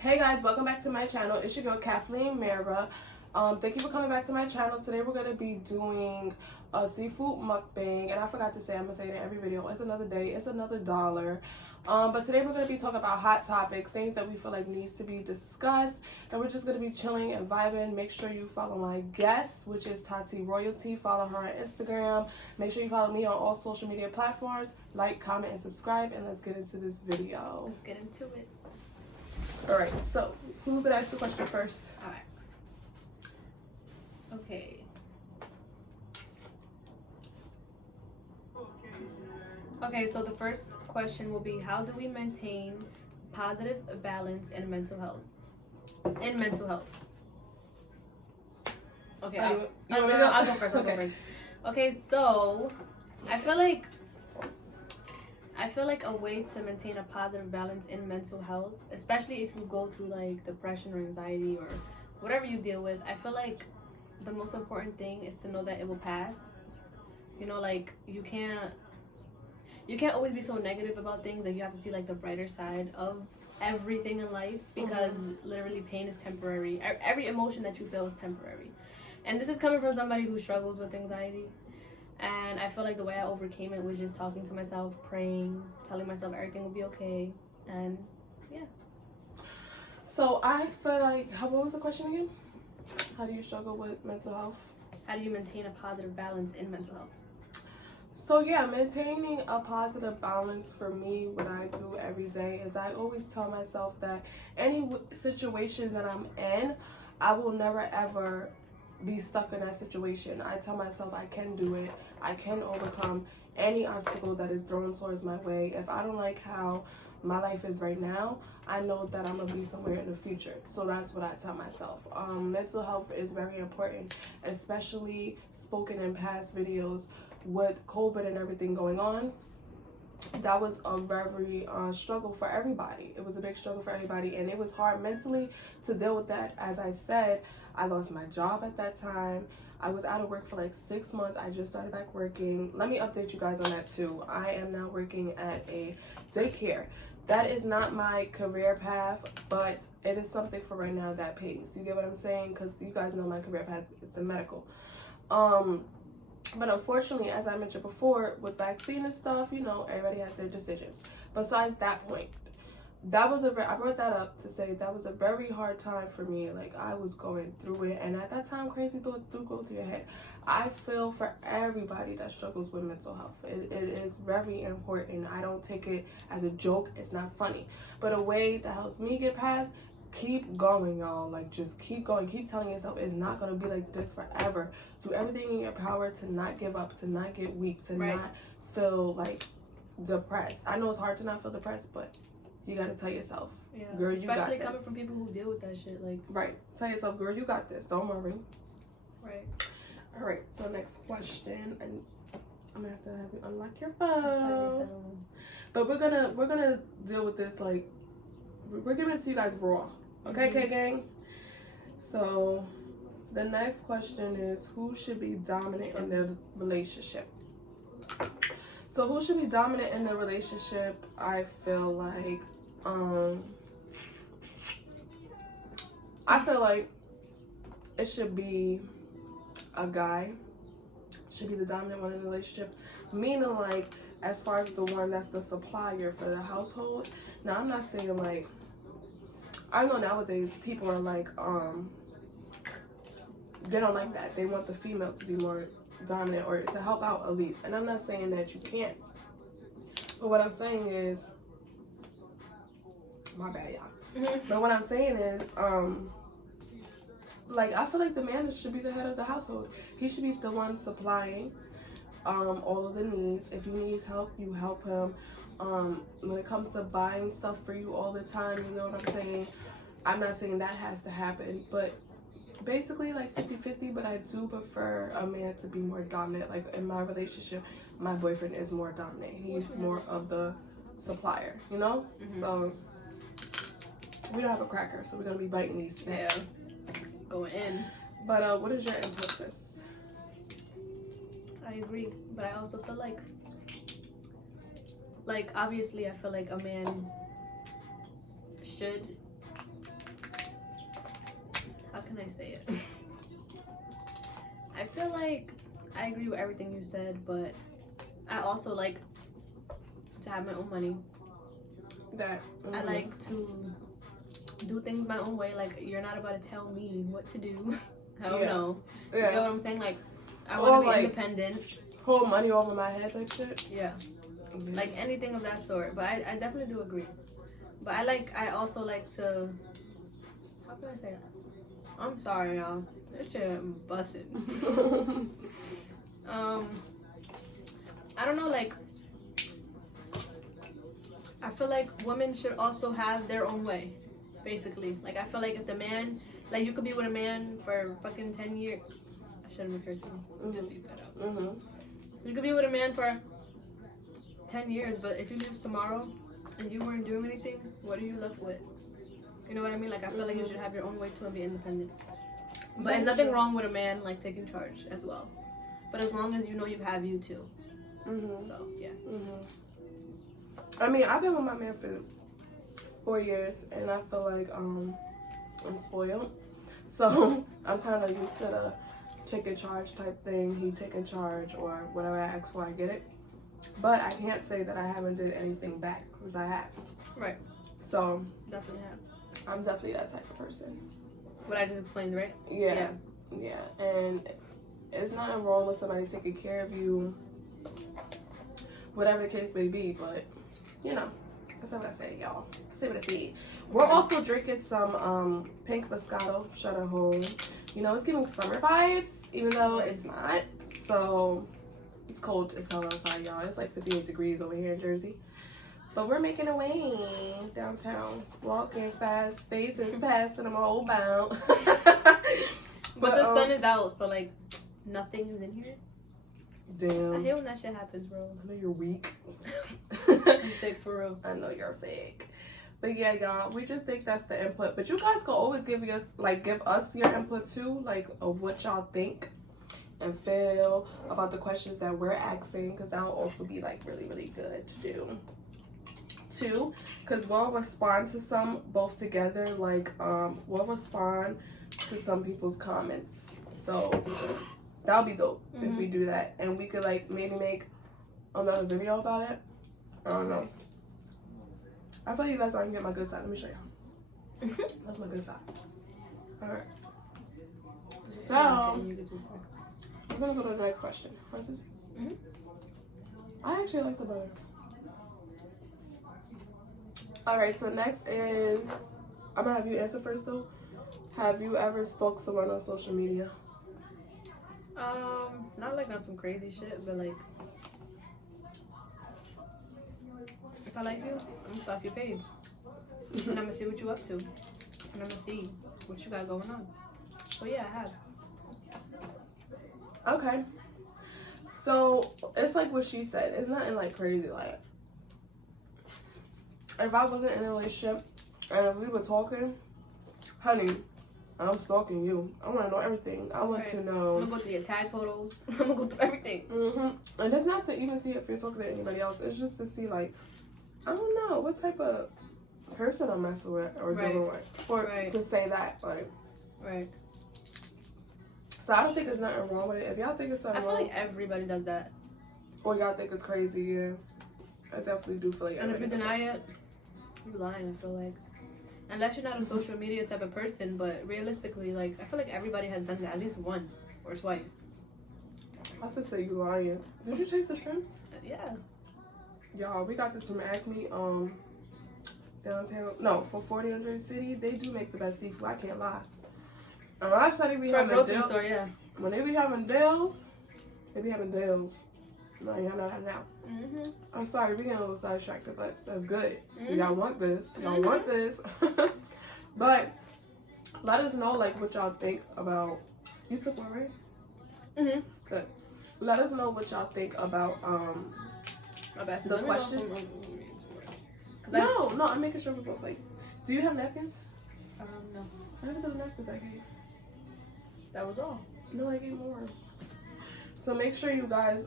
Hey guys, welcome back to my channel. It's your girl Kathleen Mara. Thank you for coming back to my channel. Today we're gonna be doing a seafood mukbang, and I forgot to say, I'm gonna say it in every video, it's another day, it's another dollar. But today we're gonna be talking about hot topics, things that we feel like needs to be discussed, and we're just gonna be chilling and vibing. Make sure you follow my guest, which is Tati Royalty. Follow her on Instagram. Make sure you follow me on all social media platforms. Like, comment, and subscribe, and let's get into this video. Let's get into it. Alright, so who could ask the question first? Alright. Okay. Okay, so the first question will be, how do we maintain positive balance in mental health? Okay, I'll go first. Okay, so I feel like a way to maintain a positive balance in mental health, especially if you go through like depression or anxiety or whatever you deal with, I feel like the most important thing is to know that it will pass. You know, like you can't always be so negative about things. Like you have to see like the brighter side of everything in life, because literally pain is temporary. Every emotion that you feel is temporary. And this is coming from somebody who struggles with anxiety. And I feel like the way I overcame it was just talking to myself, praying, telling myself everything will be okay. And yeah. So I feel like, what was the question again? How do you struggle with mental health? How do you maintain a positive balance in mental health? So yeah, maintaining a positive balance for me, what I do every day is I always tell myself that any situation that I'm in, I will never ever be stuck in that situation. I tell myself I can do it. I can overcome any obstacle that is thrown towards my way. If I don't like how my life is right now, I know that I'm gonna be somewhere in the future. So that's what I tell myself. Mental health is very important, especially spoken in past videos with COVID and everything going on. That was a very struggle for everybody. It was a big struggle for everybody, and it was hard mentally to deal with that. As I said, I lost my job at that time. I was out of work for like 6 months. I just started back working. Let me update you guys on that too. I am now working at a daycare. That is not my career path, but it is something for right now that pays. You get what I'm saying? Because you guys know my career path is the medical. But unfortunately, as I mentioned before, with vaccine and stuff, you know, everybody has their decisions. Besides that point, I brought that up to say that was a very hard time for me. Like, I was going through it, and at that time, crazy thoughts do go through your head. I feel for everybody that struggles with mental health. It is very important. I don't take it as a joke. It's not funny. But a way that helps me get past, keep going, y'all. Like, just keep going. Keep telling yourself it's not going to be like this forever. Do everything in your power to not give up, to not get weak, to not feel like depressed. I know it's hard to not feel depressed, but you got to tell yourself, girl, you got this. Especially coming from people who deal with that shit. Like, right. Tell yourself, girl, you got this. Don't worry. Right. All right. So next question, and I'm gonna have to have you unlock your phone. But we're gonna deal with this, like, we're giving it to you guys raw. Okay, K-Gang? So, the next question is, who should be dominant in the relationship? So, who should be dominant in the relationship? I feel like, it should be a guy. Should be the dominant one in the relationship. Meaning, like, as far as the one that's the supplier for the household. Now, I'm not saying, like, I know nowadays people are like, they don't like that. They want the female to be more dominant, or to help out at least. And I'm not saying that you can't. But what I'm saying is, my bad, y'all. But what I'm saying is, like, I feel like the man should be the head of the household. He should be the one supplying all of the needs. If he needs help, you help him. When it comes to buying stuff for you all the time, you know what I'm saying? I'm not saying that has to happen, but basically like 50-50, but I do prefer a man to be more dominant. Like, in my relationship, my boyfriend is more dominant. He's more of the supplier, you know? So, we don't have a cracker, so we're going to be biting these today. Yeah, going in. But what is your input, sis? I agree, but I also feel like obviously I feel like a man should feel like I agree with everything you said, but I also like to have my own money. That I like to do things my own way. Like, you're not about to tell me what to do. Hell no. You know what I'm saying? Like, I want to be like, independent. Hold money over my head type shit. Yeah. Like anything of that sort. But I definitely do agree. But I also like to, how can I say that? I'm sorry, y'all. This shit busted. I don't know, like, I feel like women should also have their own way, basically. Like, I feel like if the man, like, you could be with a man for fucking 10 years. I shouldn't be cursing. Just beat that out. You could be with a man for 10 years, but if you leave tomorrow and you weren't doing anything, what are you left with? You know what I mean? Like, I feel like you should have your own way too and be independent. But there's nothing wrong with a man, like, taking charge as well. But as long as you know you have you too. So, yeah. I mean, I've been with my man for 4 years, and I feel like I'm spoiled. So I'm kind of used to the taking charge type thing. He taking charge, or whatever I ask for, I get it. But I can't say that I haven't did anything back, because I have. Right. So definitely have. I'm definitely that type of person. What I just explained, right? Yeah. And it's nothing wrong with somebody taking care of you, whatever the case may be, but you know, that's what I say, y'all. I say what I see. We're also drinking some pink Moscato shut at home. You know, it's giving summer vibes, even though it's not. So it's cold as hell outside, y'all. It's like 58 degrees over here in Jersey. But we're making a way downtown. Walking fast, faces passing them all bound. But the sun is out, so like nothing is in here. Damn. I hate when that shit happens, bro. I know you're weak. I'm sick for real. I know you're sick. But yeah, y'all, we just think that's the input. But you guys can always give us your input too, like of what y'all think and feel about the questions that we're asking, because that'll also be like really, really good to do too. Because we'll respond to some both together. Like we'll respond to some people's comments. So that'll be dope if we do that, and we could like maybe make another video about it. I don't know. I feel like you guys aren't getting my good side. Let me show y'all. That's my good side. Alright. So we're gonna go to the next question. What's this? I actually like the butter. Alright, so next is, I'm gonna have you answer first though. Have you ever stalked someone on social media? Not like on some crazy shit, but like, if I like you, I'm gonna stalk your page. And I'm gonna see what you up to. And I'm gonna see what you got going on. So yeah, I have. Okay. So it's like what she said. It's nothing like crazy. Like, if I wasn't in a relationship and if we were talking, honey, I'm stalking you. I want to know everything. I want to know. I'm gonna go through your tag photos. I'm gonna go through everything. And it's not to even see if you're talking to anybody else. It's just to see, like, I don't know what type of person I'm messing with or dealing with, or to say that, like. So I don't think there's nothing wrong with it. If y'all think it's something wrong, I feel like everybody does that. Or y'all think it's crazy, yeah. I definitely do feel like. And if you deny it, you're lying. I feel like. Unless you're not a social media type of person, but realistically, like, I feel like everybody has done that at least once or twice. I should say you lying. Did you taste the shrimps? Yeah. Y'all, we got this from Acme, downtown. No, for 40 on Jersey City, they do make the best seafood. I can't lie. And last time they be having grocery store, yeah. When they be having deals, they be having deals. No, y'all know that now. I'm sorry, we getting a little sidetracked, but that's good. So y'all want this. Y'all want this. But let us know, like, what y'all think about. You took one, right? Good. Let us know what y'all think about the questions. No, I'm making sure we both, like. Do you have napkins? No. What happened to the napkins I gave? That was all. No, I gave more. So make sure you guys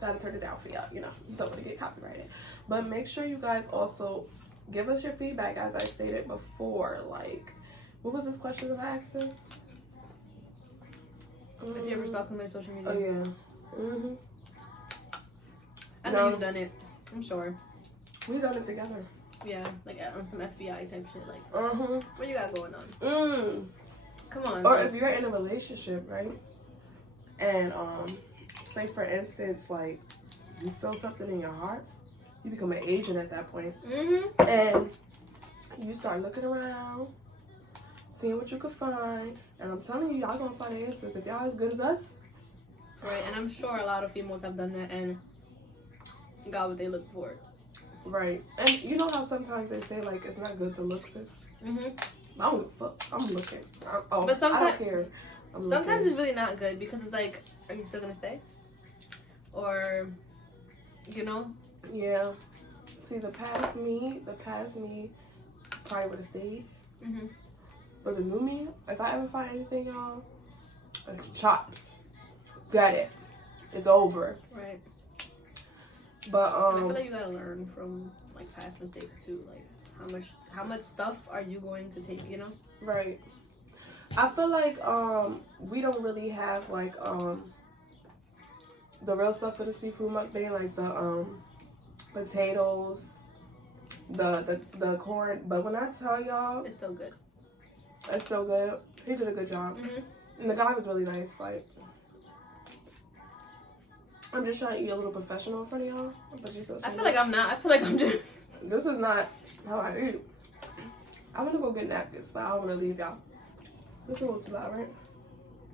gotta turn it down for y'all, you know, don't want to get copyrighted. But make sure you guys also give us your feedback, as I stated before. Like, what was this question that I asked us? If you ever stalk him on social media. Oh yeah. Mhm. I know you've done it. I'm sure. We done it together. Yeah, like on some FBI type shit. Like, Uh-huh. what you got going on? Come on. Or like, if you're in a relationship, right? And say for instance, like you feel something in your heart, you become an agent at that point, and you start looking around, seeing what you can find. And I'm telling you, y'all gonna find answers if y'all as good as us. Right, and I'm sure a lot of females have done that and got what they look for. Right, and you know how sometimes they say like it's not good to look, sis. I don't give a fuck. I'm looking. But sometimes I don't care. Sometimes it's really not good because it's like, are you still gonna stay? Or, you know? Yeah. See, the past me probably would have stayed. But the new me, if I ever find anything, y'all, it's chops. Got it. It's over. Right. But I feel like you gotta learn from like past mistakes too. Like how much stuff are you going to take? You know. Right. I feel like we don't really have like the real stuff for the seafood mukbang, like the potatoes, the corn. But when I tell y'all, it's still good. It's so good. He did a good job, and the guy was really nice. Like, I'm just trying to eat a little professional in front of y'all, but you're so. I feel like I'm not. I feel like I'm just. This is not how I eat. I'm gonna go get napkins, but I don't want to leave y'all. This is a little too loud, right?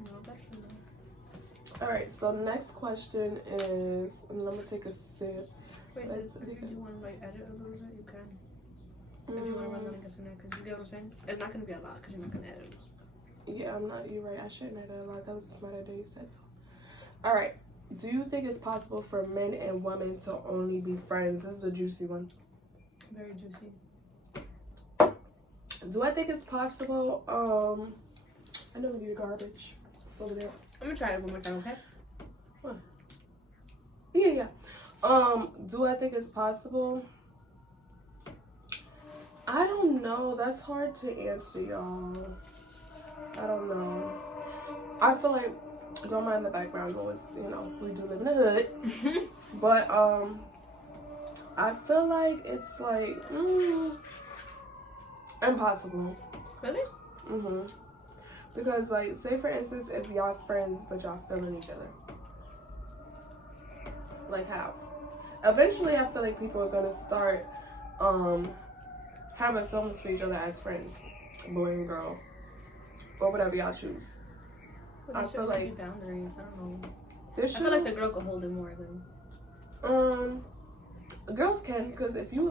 No, it's actually not. All right. So the next question is, and I'm gonna take a sip. Wait, if you want to like edit a little bit, you can. If you want to run on against the neck, you get what I'm saying? It's not gonna be a lot because you're not gonna edit. Yeah, I'm not. You're right. I shouldn't edit a lot. That was a smart idea you said. All right. Do you think it's possible for men and women to only be friends? This is a juicy one. Very juicy. Do I think it's possible? I know we need garbage. It's over there. I'm gonna try it one more time, okay? What? Yeah. Do I think it's possible? I don't know. That's hard to answer, y'all. I don't know. I feel like, don't mind the background noise, you know, we do live in the hood. But I feel like it's like impossible. Really? Because like, say for instance, if y'all friends but y'all feeling each other, like how? Eventually, I feel like people are gonna start having feelings for each other as friends, boy and girl, or whatever y'all choose. But I feel like boundaries. I don't know. I feel like the girl could hold it more than. Girls can, because if you're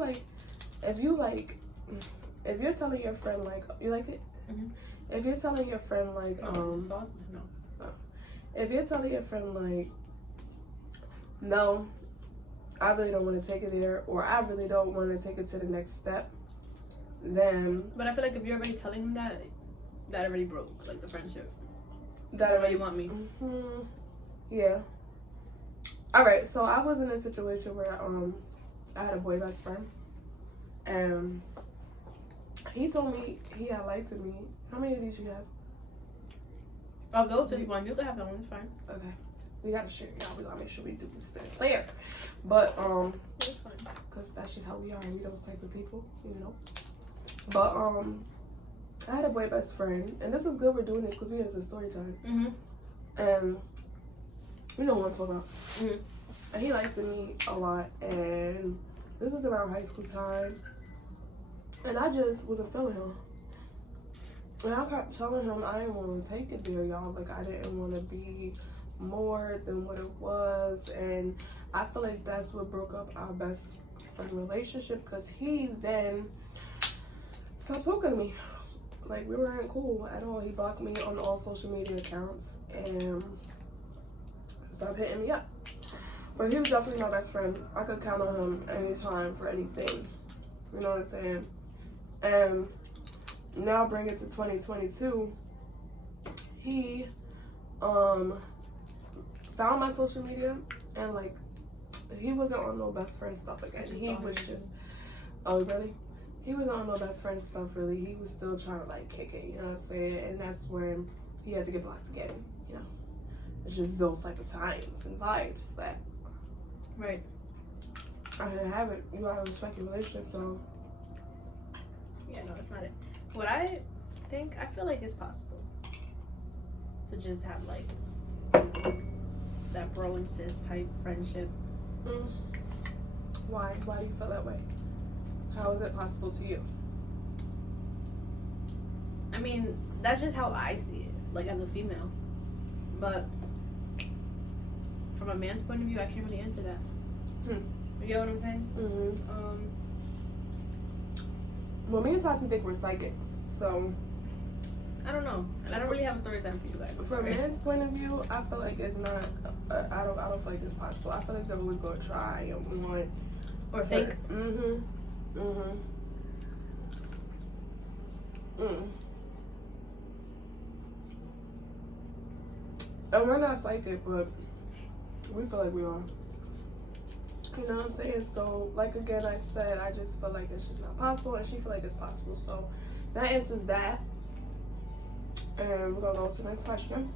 telling your friend like you like it, if you're telling your friend like if you're telling your friend like, no, I really don't want to take it there, or I really don't want to take it to the next step, then. But I feel like if you're already telling him that already broke like the friendship. That already you want me. Yeah. All right. So I was in a situation where I had a boy best friend, and he told me he had lied to me. How many of these you have? I'll go to one. You can have that one. It's fine. Okay. We gotta share, y'all. We gotta make sure we do this spin clear. But it's fine. Cause that's just how we are. We those type of people, you know. But I had a boy best friend, and this is good we're doing this because we had a story time. And you know what I'm talking about. And he liked me a lot, and this is around high school time, and I just wasn't feeling him. And I kept telling him I didn't want to take it there, y'all. Like, I didn't want to be more than what it was, and I feel like that's what broke up our best friend relationship, because he then stopped talking to me. Like, we weren't cool at all. He blocked me on all social media accounts and stopped hitting me up. But he was definitely my best friend. I could count on him anytime for anything. You know what I'm saying? And now bring it to 2022. He found my social media, and like, he wasn't on no best friend stuff again. He was just, oh really? He wasn't on no best friend stuff really. He was still trying to like kick it, you know what I'm saying? And that's when he had to get blocked again, you know. It's just those type of times and vibes that Right. I didn't have it. You gotta respect your relationship, so. Yeah, no, it's not it. What I think, I feel like it's possible to just have like that bro and sis type friendship. Why? Why do you feel that way? How is it possible to you? I mean, that's just how I see it, like as a female. But from a man's point of view, I can't really answer that. You get what I'm saying? Well, me and Tati think we're psychics, so. I don't know. And I don't really have a story time for you guys. From a man's point of view, I feel like it's not. I don't feel like it's possible. I feel like they would go try and want or think. And we're not psychic, but we feel like we are. You know what I'm saying? So, like again, I said, I just feel like it's just not possible, and she feel like it's possible. So, that answers that. And we're gonna go to the next question.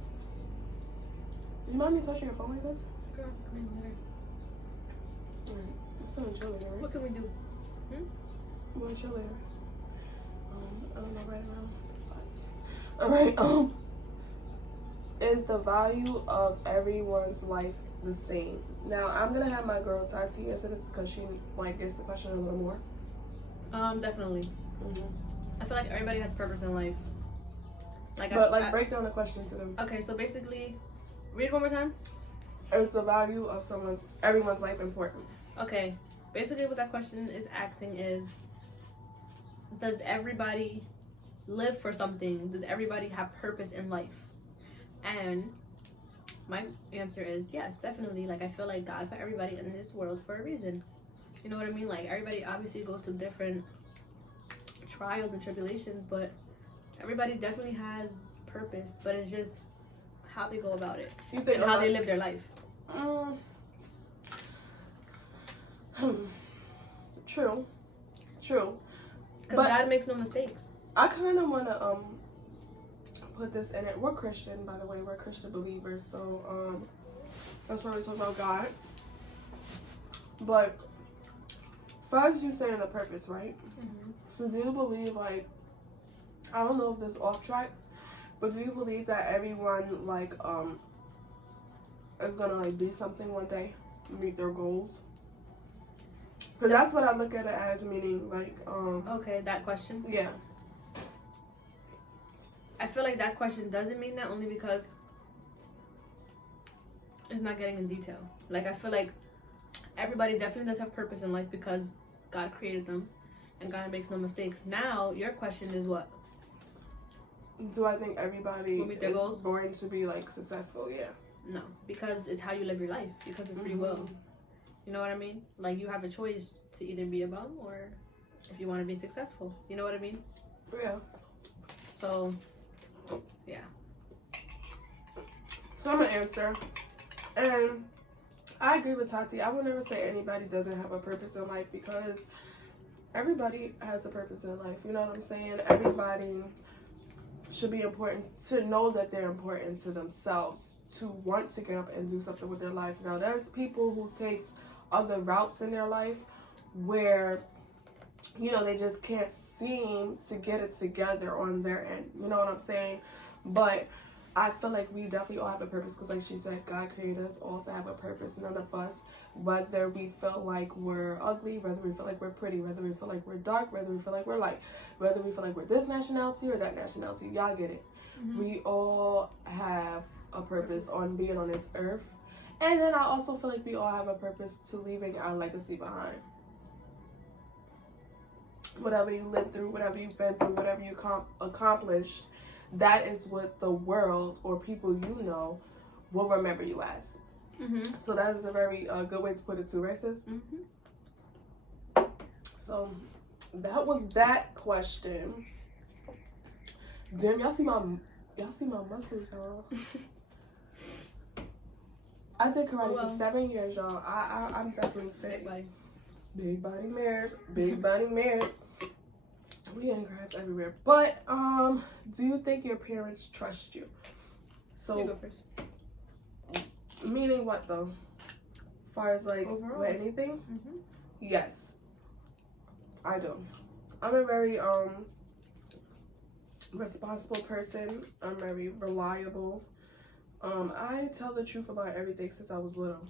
Do you mind me touching your phone like this? Girl, come here. Alright, it's still in chill later, right? What can we do? We'll chill later. I don't know right now. Alright, is the value of everyone's life the same? Now, I'm gonna have my girl Tati answer this because she like gets the question a little more. Definitely. I feel like everybody has purpose in life. Break down the question to them. Okay, so basically, read it one more time. Is the value of everyone's life important? Okay, basically what that question is asking is, does everybody live for something? Does everybody have purpose in life? And my answer is yes, definitely. Like, I feel like God put everybody in this world for a reason. You know what I mean? Like, everybody obviously goes through different trials and tribulations, but everybody definitely has purpose, but it's just how they go about it and how they live their life. True. Because God makes no mistakes. I kind of want to put this in it. We're Christian, by the way. We're Christian believers, so that's why we talk about God. But first, you saying the purpose, right? So do you believe, like, I don't know if this is off track, but do you believe that everyone like is gonna like be something one day, meet their goals? Because that's what I look at it as, meaning like okay, that question. Yeah. I feel like that question doesn't mean that, only because it's not getting in detail. Like, I feel like everybody definitely does have purpose in life because God created them and God makes no mistakes. Now your question is what? Do I think everybody will meet their goals? Born to be like successful? Yeah. No, because it's how you live your life, because of free will. You know what I mean? Like, you have a choice to either be a bum or if you want to be successful. You know what I mean? Yeah. So, yeah. So I'm gonna answer, and I agree with Tati. I would never say anybody doesn't have a purpose in life, because everybody has a purpose in life. You know what I'm saying? Everybody should be important to know that they're important to themselves, to want to get up and do something with their life. Now, there's people who take other routes in their life where, you know, they just can't seem to get it together on their end. You know what I'm saying? But I feel like we definitely all have a purpose, because like she said, God created us all to have a purpose. None of us, whether we feel like we're ugly, whether we feel like we're pretty, whether we feel like we're dark, whether we feel like we're light, whether we feel like we're this nationality or that nationality, y'all get it. We all have a purpose on being on this earth. And then I also feel like we all have a purpose to leaving our legacy behind. Whatever you live through, whatever you've been through, whatever you accomplish, that is what the world or people you know will remember you as. So that is a very good way to put it too, right, sis? So that was that question. Damn, y'all see my muscles, y'all. I did karate for 7 years, y'all. I'm definitely fit. Big body mirrors. Big body mirrors. We getting crabs everywhere. But do you think your parents trust you? So you go first. Meaning what though? As far as like Overall. with anything? Mm-hmm. Yes, I do. I'm a very responsible person. I'm very reliable. I tell the truth about everything since I was little.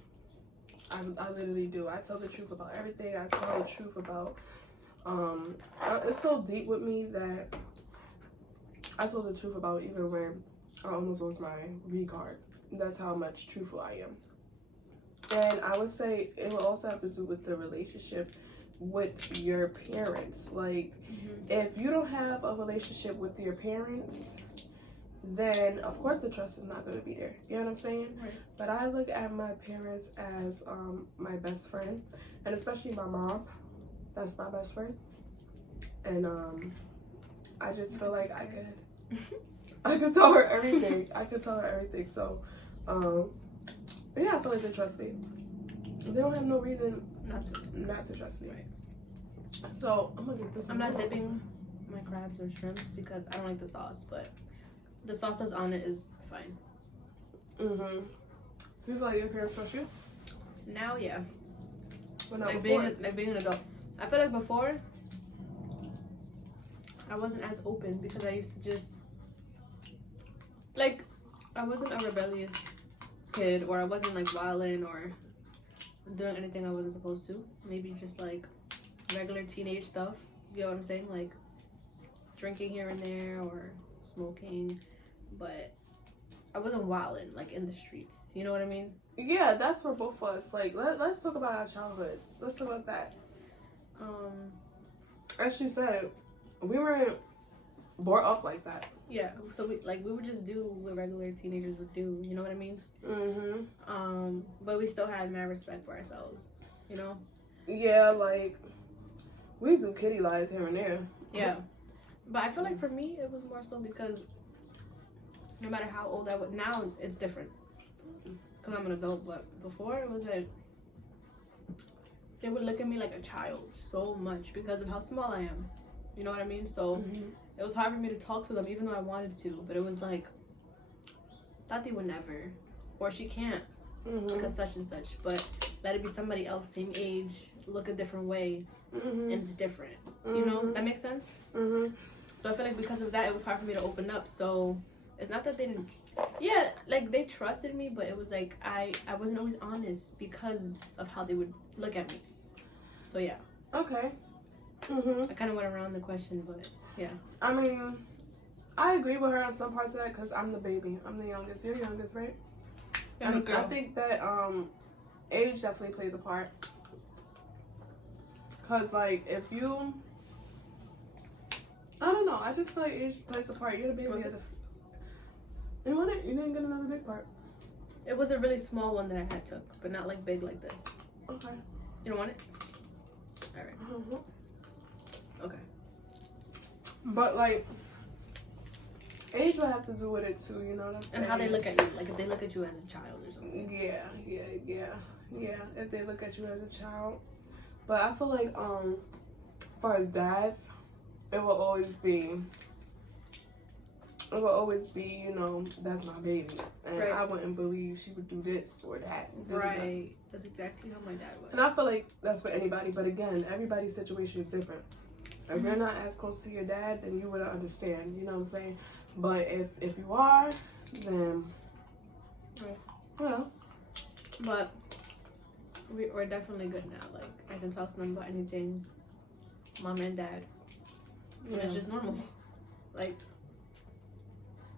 I literally do. I tell the truth about everything. I tell the truth about it's so deep with me that I told the truth about even when I almost lost my regard. That's how much truthful I am. And I would say it will also have to do with the relationship with your parents. Like, if you don't have a relationship with your parents, then of course the trust is not going to be there. You know what I'm saying? Right. But I look at my parents as my best friend, and especially my mom. That's my best friend. And I just feel like I could tell her everything. I could tell her everything. So yeah, I feel like they trust me. They don't have no reason not to trust me. Right. So I'm gonna get this. I'm not dipping my crabs or shrimps because I don't like the sauce, but the sauce that's on it is fine. Mm-hmm. You feel like your parents trust you? Now, yeah. Well, not Like before. being an adult. I feel like before I wasn't as open because I used to just like I wasn't a rebellious kid, or I wasn't like wilding or doing anything I wasn't supposed to. Maybe just like regular teenage stuff. You know what I'm saying? Like drinking here and there or smoking, but I wasn't wilding like in the streets. You know what I mean? Yeah, that's for both of us. Like, let's talk about our childhood. Let's talk about that. As she said, we weren't brought up like that. Yeah, so we would just do what regular teenagers would do. You know what I mean? Mm-hmm. But we still had mad respect for ourselves. You know? Yeah, like we do kitty lies here and there. Yeah. But I feel like for me, it was more so because no matter how old I was, now it's different. Because I'm an adult, but before it was like, they would look at me like a child so much because of how small I am. You know what I mean? So it was hard for me to talk to them even though I wanted to. But it was like, Tati would never. Or she can't because such and such. But let it be somebody else, same age, look a different way, and it's different. You know? That makes sense? So I feel like because of that, it was hard for me to open up. So it's not that they didn't, yeah, like they trusted me, but it was like I wasn't always honest because of how they would look at me. So yeah. Okay. I kind of went around the question, but yeah. I mean, I agree with her on some parts of that because I'm the baby. I'm the youngest. You're youngest, right? And I think that age definitely plays a part. Cause like if you, I don't know. I just feel like age plays a part. You're the baby. You want it? You didn't get another big part. It was a really small one that I had took, but not like big like this. Okay. You don't want it? All right. Okay. But like, age will have to do with it too. You know what I'm saying? And how they look at you, like if they look at you as a child or something. Yeah. If they look at you as a child, but I feel like as far as dads, it will always be. You know, that's my baby, and right. I wouldn't believe she would do this or that. Right. That's exactly how my dad was. And I feel like that's for anybody, but again, everybody's situation is different. If you're not as close to your dad, then you wouldn't understand. You know what I'm saying? But if you are, then well. But we're definitely good now. Like I can talk to them about anything, mom and dad. And it's just normal. Like.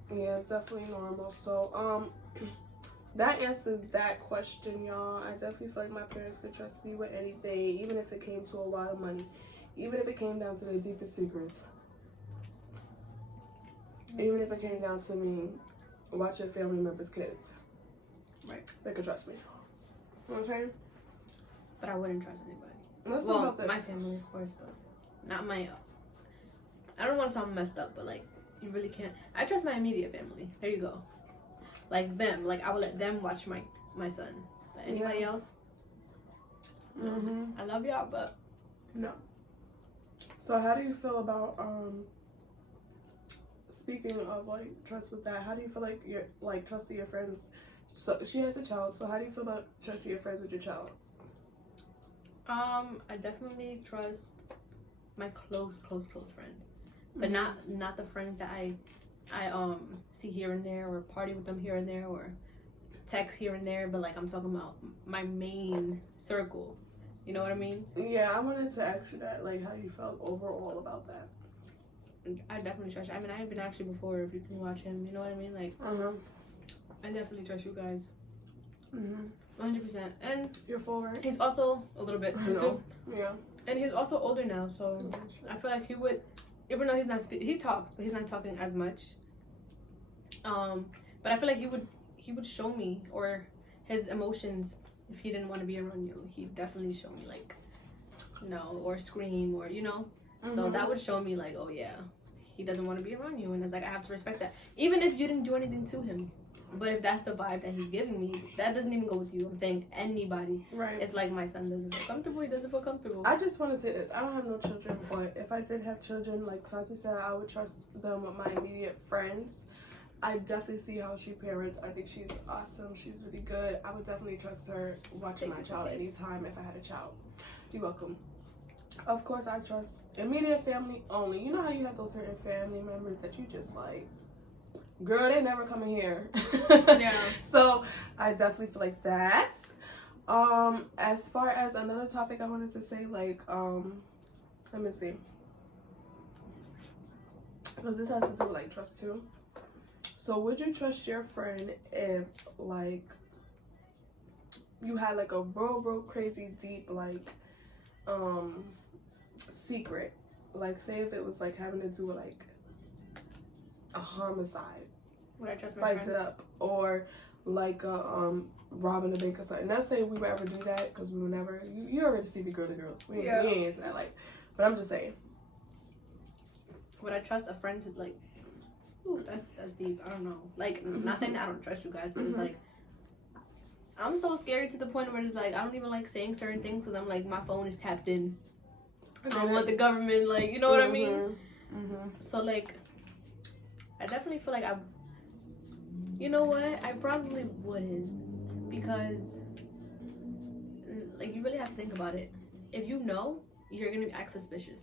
Yeah, it's definitely normal. So, that answers that question, y'all. I definitely feel like my parents could trust me with anything, even if it came to a lot of money, even if it came down to their deepest secrets, even if it came down to me watching family members' kids. Right. They could trust me. Okay? But I wouldn't trust anybody. Let's talk about this. My family, of course, but not my. I don't want to sound messed up, but like. You really can't. I trust my immediate family. There you go. Like them. Like I would let them watch my son. But anybody else? No. I love y'all, but no. So how do you feel about speaking of like trust with that? How do you feel like you're like trusting your friends So she has a child. So how do you feel about trusting your friends with your child? I definitely trust my close friends, but not the friends that I see here and there, or party with them here and there, or text here and there. But like, I'm talking about my main circle. You know what I mean? Yeah, I wanted to ask you that, like, how you felt overall about that. I definitely trust you. I mean, I have been actually before. If you can watch him, you know what I mean? Like, I definitely trust you guys. 100%. And You're full, right? he's also a little bit too. Yeah. And he's also older now, so I feel like he would, even though he's not he talks, but he's not talking as much. But I feel like he would show me, or his emotions, if he didn't want to be around you. He'd definitely show me, like, no, or scream, or you know. So that would show me, like, oh yeah, he doesn't want to be around you, and it's like, I have to respect that, even if you didn't do anything to him. But if that's the vibe that he's giving me, that doesn't even go with you. I'm saying anybody. Right. It's like, my son doesn't feel comfortable. He doesn't feel comfortable. I just want to say this. I don't have no children, but if I did have children, like Santi said, I would trust them with my immediate friends. I definitely see how she parents. I think she's awesome. She's really good. I would definitely trust her watching my child anytime if I had a child. You're welcome. Of course, I trust immediate family only. You know how you have those certain family members that you just like, girl, they never coming here. Yeah. So I definitely feel like that. As far as another topic I wanted to say, like, let me see, because this has to do with like trust too. So would you trust your friend if, like, you had like a real crazy deep, like, secret, like, say if it was like having to do with like a homicide, Would I trust my spice friend? it up, or like a robbing a bank or something. Not saying we would ever do that, because we would never. You already see the girl to girls. We ain't into that, like. But I'm just saying. Would I trust a friend to, like? Ooh, that's deep. I don't know. Like, not saying that I don't trust you guys, but it's like, I'm so scary to the point where it's like, I don't even like saying certain things, because I'm like, my phone is tapped in. I don't want the government, like, you know what I mean? So like, I definitely feel like you know what? I probably wouldn't, because like, you really have to think about it. If you know, you're gonna act suspicious.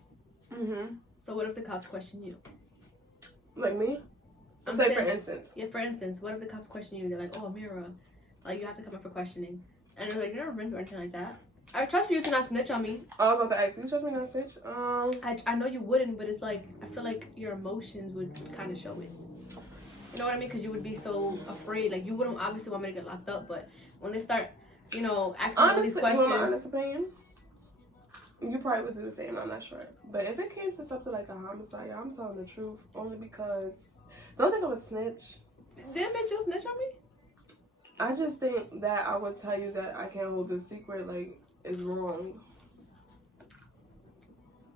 So what if the cops question you? Like me? I'm Say saying, for instance. Yeah, for instance, what if the cops question you? They're like, oh, Mira, like, you have to come in for questioning. And they're like, you've never been through anything like that. I trust for you to not snitch on me. I was about to ask, you trust me not snitch? I know you wouldn't, but it's like, I feel like your emotions would kind of show it. You know what I mean? Because you would be so afraid. Like, you wouldn't obviously want me to get locked up, but when they start, you know, asking all these questions. My honest opinion, you probably would do the same. I'm not sure. But if it came to something like a homicide, I'm telling the truth. Only because, don't think I'm a snitch. Damn bitch, you'll snitch on me? I just think that I would tell you that I can't hold this secret, like, is wrong.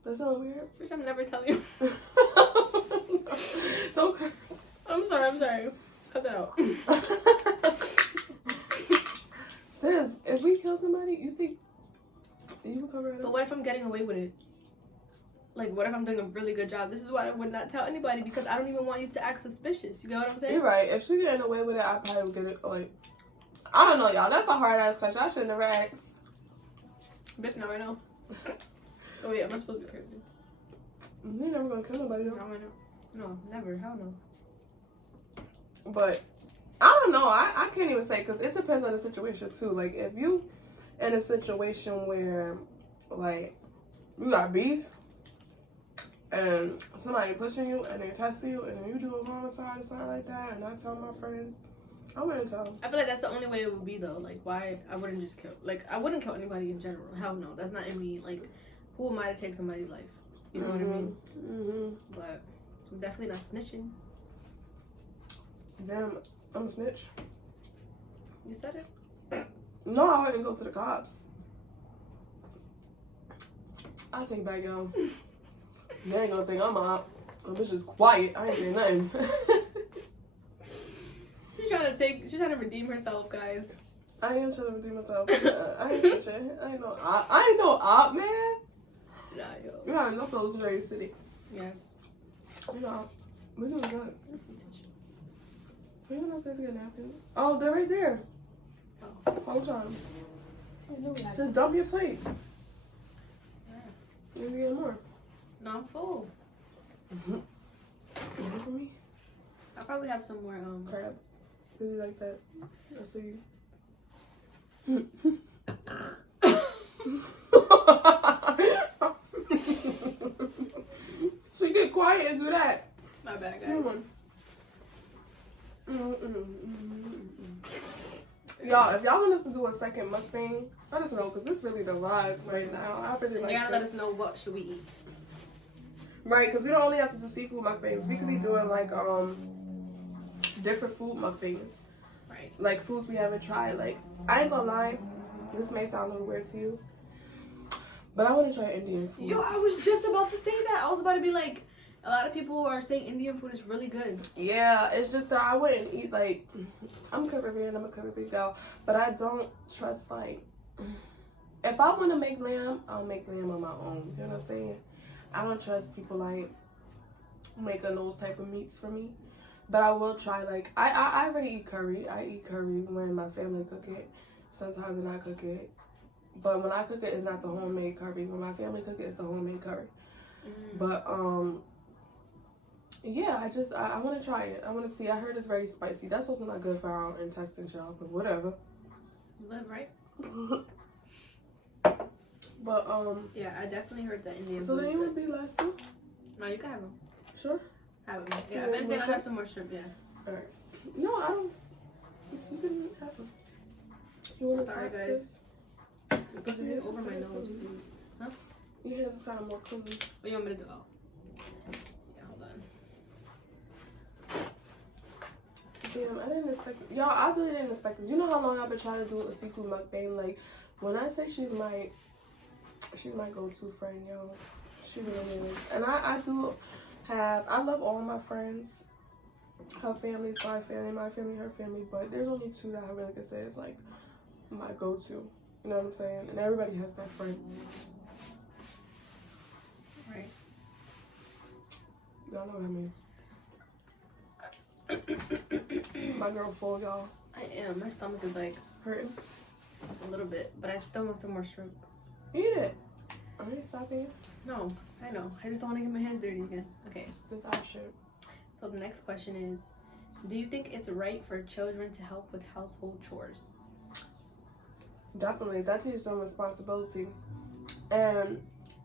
That sound weird? Bitch, I'm never telling you. Don't curse. I'm sorry. Cut that out. Sis, if we kill somebody, you think you would cover it up? But what if I'm getting away with it? Like, what if I'm doing a really good job? This is why I would not tell anybody, because I don't even want you to act suspicious. You get what I'm saying? You're right. If she getting away with it, I probably would get it, like, I don't know, y'all. That's a hard-ass question. I should never ask. Bitch, now I know. Oh, wait, am I supposed to be crazy? You never gonna kill nobody, though. No, I know. No, never. Hell no. But I don't know. I can't even say, because it depends on the situation too. Like, if you in a situation where, like, you got beef and somebody pushing you and they're testing you and then you do a homicide or something like that, and I tell my friends, I wouldn't tell them. I feel like that's the only way it would be, though. Like, why I wouldn't just kill. Like, I wouldn't kill anybody in general. Hell no. That's not in me. Like, who am I to take somebody's life? You know what I mean? But I'm definitely not snitching. Damn, I'm a snitch. You said it? No, I wouldn't go to the cops. I'll take it back, y'all. They ain't gonna think I'm up. I'm just quiet. I ain't saying nothing. She's trying to redeem herself, guys. I am trying to redeem myself. I ain't snitching. I ain't no op, man. Nah, yo. You got enough of those very city. Yes. You know, we're doing good. Listen to you. Where you gonna say to get napkins? Oh, they're right there. Oh. Hold on. See, Just dump your plate. Maybe get more. No, I'm full. More for me? I'll probably have some more Crab. Do you like that? I see you. So get quiet and do that. My bad, guys. Come on. Y'all, if y'all want us to do a second mukbang, let us know, because this really the vibes right now. I really like You gotta it. let us know what should we eat. Right, because we don't only have to do seafood mukbangs. We could be doing like different food mukbangs. Right. Like foods we haven't tried. Like, I ain't gonna lie, this may sound a little weird to you, but I want to try Indian food. Yo, I was just about to say that. I was about to be like, a lot of people are saying Indian food is really good. Yeah, it's just that I wouldn't eat like, I'm Caribbean, I'm a Caribbean girl, but I don't trust like, if I want to make lamb, I'll make lamb on my own. You know what I'm saying? I don't trust people like making those type of meats for me. But I will try like, I already eat curry. I eat curry when my family cook it. Sometimes when I cook it. But when I cook it, it's not the homemade curry. When my family cook it, it's the homemade curry. But yeah, I want to try it. I want to see. I heard it's very spicy. That's what's not good for our intestines, y'all. But whatever. Live right. But Yeah, I definitely heard that Indian so food then is you good. would be last two? No, you can have them. Sure. Have them. So Yeah, if anything, more I'll shrimp? have some more shrimp. Yeah. All right. No, I don't. You can have them. You want to Sorry, talk, guys. sis? Just get it over my nose, please. Huh? Your hands is kind of more clean. What do you want me to do? Oh. Yeah, hold on. Damn, I didn't expect it. Y'all, I really didn't expect this. You know how long I've been trying to do a seafood mukbang? Like, when I say she's my go-to friend, yo. She really is. And I do have, I love all my friends. Her family is my family, her family. But there's only two that I really can say is, like, my go-to. You know what I'm saying? And everybody has that friend. Right. Y'all know what I mean. My girl full, y'all. I am. My stomach is like Hurting. a little bit, but I still want some more shrimp. Eat it. I ain't stopping. No, I know. I just don't want to get my hands dirty again. Okay. This our shit. So the next question is, do you think it's right for children to help with household chores? Definitely. That teaches them responsibility. And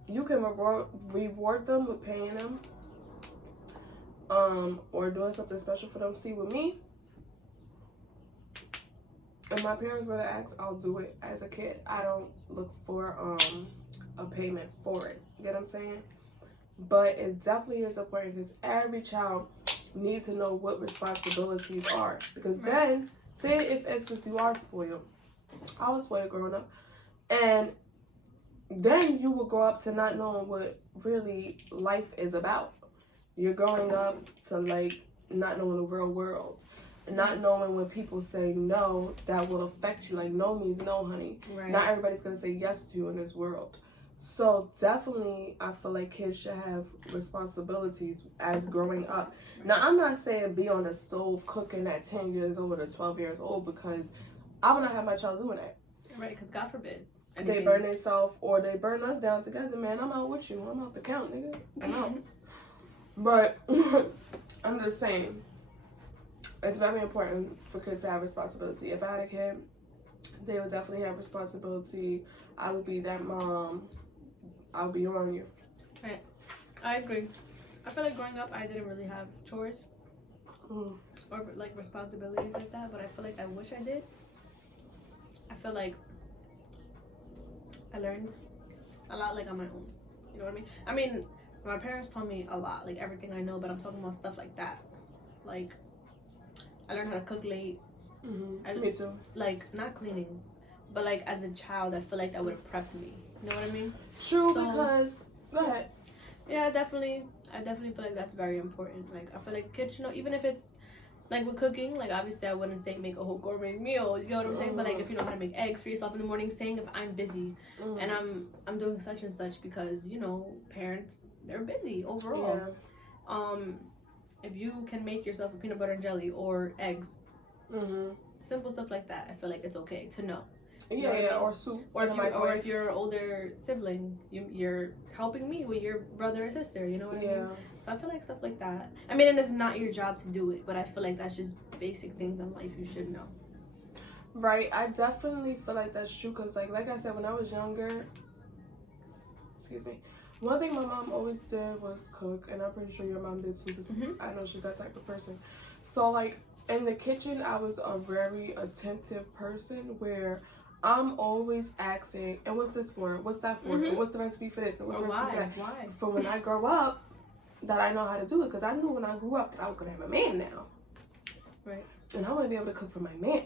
you can reward them with paying them. Or doing something special for them. See, with me, if my parents were to ask, I'll do it as a kid. I don't look for a payment for it. You get what I'm saying? But it definitely is important because every child needs to know what responsibilities are. Because then, say if instance you are spoiled. I was spoiled growing up. And then you will grow up to not knowing what really life is about. You're growing up to like not knowing the real world. Not knowing when people say no, that will affect you. Like no means no, honey. Right. Not everybody's gonna say yes to you in this world. So definitely I feel like kids should have responsibilities as growing up. Now I'm not saying be on the stove cooking at 10 years old or 12 years old, because I would not have my child doing that. Right, because God forbid. They burn themselves or they burn us down together, man. I'm out with you. I'm out the count, nigga. I'm out. But I'm just saying, it's very important for kids to have responsibility. If I had a kid, they would definitely have responsibility. I would be that mom. I'll be on you. Right. I agree. I feel like growing up, I didn't really have chores or like responsibilities like that, but I feel like I wish I did. I feel like I learned a lot like on my own. You know what I mean? I mean, my parents taught me a lot, like everything I know, but I'm talking about stuff like that. Like, I learned how to cook late. Me too. Like, not cleaning, but like as a child, I feel like that would have prepped me. You know what I mean? True, So, because go ahead. Yeah, definitely. I definitely feel like that's very important. Like, I feel like kids, you know, even if it's like with cooking, like obviously I wouldn't say make a whole gourmet meal. You know what I'm saying? But like if you know how to make eggs for yourself in the morning, saying if I'm busy and I'm doing such and such because you know parents, they're busy overall. Yeah. If you can make yourself a peanut butter and jelly or eggs Simple stuff like that. I feel like it's okay to know. Yeah, what I mean? or soup. Or if you're an older sibling, you're helping me with your brother or sister. You know what I mean? So I feel like stuff like that. I mean, and it's not your job to do it, but I feel like that's just basic things in life you should know. Right. I definitely feel like that's true because, like I said, when I was younger, excuse me, one thing my mom always did was cook, and I'm pretty sure your mom did too because I know she's that type of person. So, like, in the kitchen, I was a very attentive person where I'm always asking, and what's this for? What's that for? And what's the recipe for this? And what's the recipe for that? Why? For when I grow up, that I know how to do it because I knew when I grew up that I was going to have a man now. Right. And I want to be able to cook for my man.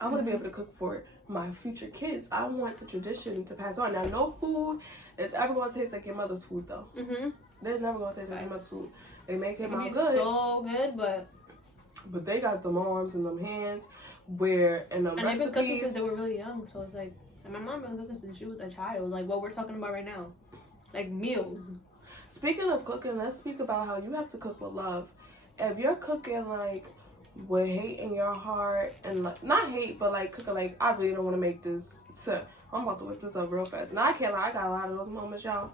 I want to be able to cook for my future kids. I want the tradition to pass on. Now, no food is ever going to taste like your mother's food, though. There's never going to taste like your mother's food. They make it out good. So good, but they got them arms and them hands where, and them recipes. They've been cooking since they were really young, so it's like, and my mom been cooking since she was a child. Like what we're talking about right now. Like meals. Speaking of cooking, let's speak about how you have to cook with love. If you're cooking, like, with hate in your heart, and like not hate but like cooking like I really don't want to make this, so I'm about to whip this up real fast. Now I can't lie, I got a lot of those moments, y'all,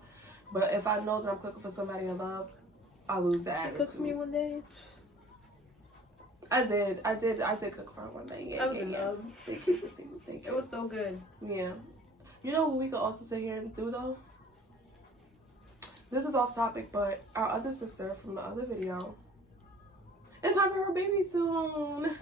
but if I know that I'm cooking for somebody I love, I lose that attitude. She cooked for me one day. I did cook for her one day. I was in love. Thank you, Sissy. Thank you. It was so good. Yeah. You know what we could also sit here and do though? This is off topic, but our other sister from the other video, it's time for her baby soon.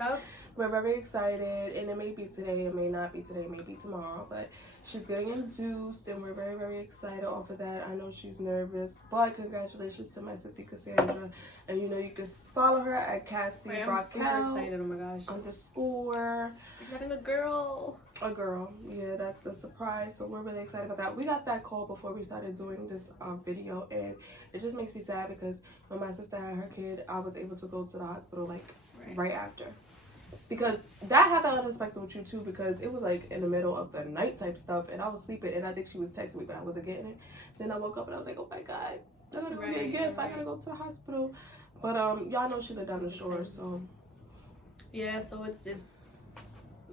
Oh. We're very excited, and it may be today, it may not be today, it may be tomorrow, but she's getting induced, and we're very, very excited off of that. I know she's nervous, but congratulations to my sissy Cassandra, and you know you can follow her at Cassie I'm super excited. Oh my gosh. _. She's having a girl. A girl. Yeah, that's the surprise. So we're really excited about that. We got that call before we started doing this video, and it just makes me sad because when my sister had her kid, I was able to go to the hospital like right after. Because that happened unexpected with you too, because it was like in the middle of the night type stuff, and I was sleeping, and I think she was texting me, but I wasn't getting it. Then I woke up and I was like, oh my god, I gotta go get a gift. I gotta go to the hospital. But y'all know she lived down the shore, so yeah. So it's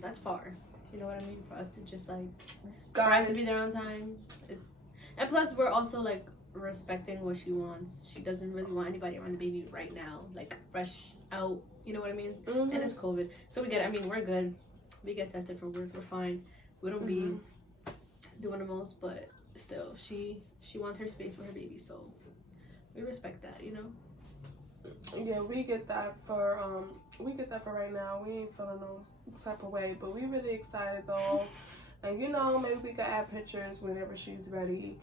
that's far. You know what I mean? For us to just like try to be there on time. And plus we're also like respecting what she wants. She doesn't really want anybody around the baby right now, like fresh out. You know what I mean? And it's COVID, so we get. I mean, we're good. We get tested for work. We're fine. We don't be doing the most, but still, she wants her space with her baby, so we respect that. You know? Yeah, we get that for right now. We ain't feeling no type of way, but we really excited though. And you know, maybe we could add pictures whenever she's ready,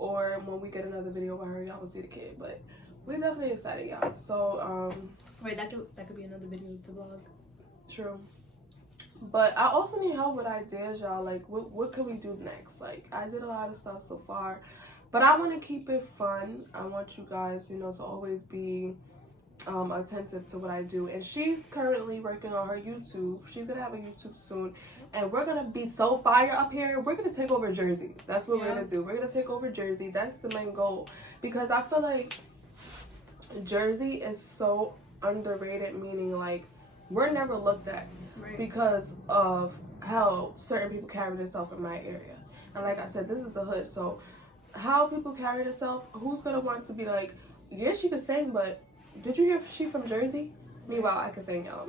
or when we get another video with her, y'all will see the kid. But we're definitely excited, y'all. So right, that could be another video to vlog. True. But I also need help with ideas, y'all. Like, what can we do next? Like, I did a lot of stuff so far, but I want to keep it fun. I want you guys, you know, to always be attentive to what I do. And she's currently working on her YouTube. She's gonna have a YouTube soon, and we're gonna be so fire up here. We're gonna take over Jersey. That's what we're gonna do. We're gonna take over Jersey. That's the main goal, because I feel like Jersey is so underrated, meaning like we're never looked at because of how certain people carry themselves in my area. And like I said, this is the hood, so how people carry themselves, who's gonna want to be like, yeah, she could sing, but did you hear she from Jersey? Meanwhile, I could sing, y'all.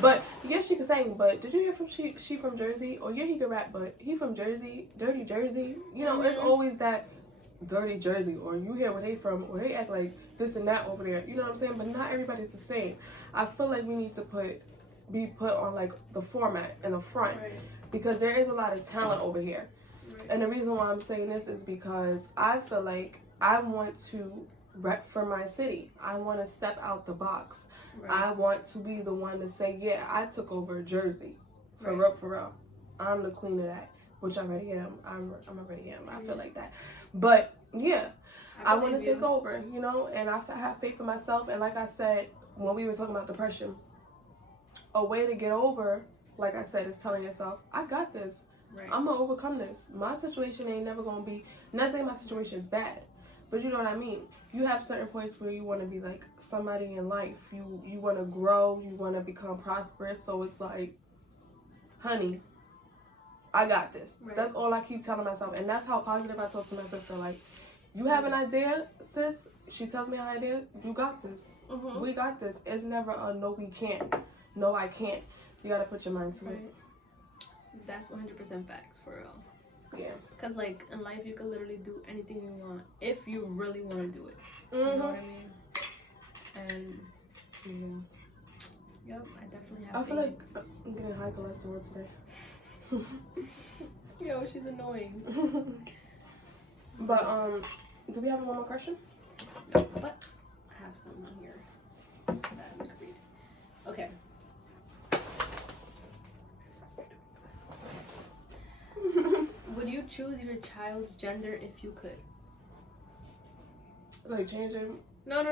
But yeah, she could sing, but did you hear from she from Jersey? Or yeah, he could rap, but he from Jersey, dirty Jersey. You know, it's always that dirty Jersey, or you hear where they from, or they act like this and that over there. You know what I'm saying? But not everybody's the same. I feel like we need to be put on like the format in the front, because there is a lot of talent over here. And the reason why I'm saying this is because I feel like I want to rep for my city. I want to step out the box. I want to be the one to say, yeah, I took over Jersey. For real. I'm the queen of that, which I already am. I already am. I feel like that. But yeah, I want to take over, you know, and I have faith in myself. And like I said, when we were talking about depression, a way to get over, like I said, is telling yourself, I got this. I'm going to overcome this. My situation ain't never going to be, not saying my situation is bad, But you know what I mean? You have certain points where you want to be like somebody in life. You want to grow. You want to become prosperous. So it's like, honey, I got this. Right. That's all I keep telling myself. And that's how positive I talk to my sister. Like, you have an idea, sis? She tells me an idea. You got this. Mm-hmm. We got this. It's never a no, we can't. No, I can't. You got to put your mind to Right. it. That's 100% facts, for real. Yeah. Because, like, in life, you can literally do anything you want if you really want to do it. Mm-hmm. You know what I mean? And, yep, I definitely have I feel like I'm getting high cholesterol today. Yo, she's annoying. But, do we have one more question? No, but I have some on here that I'm going to read. Okay. Would you choose your child's gender if you could? Like, changing? No.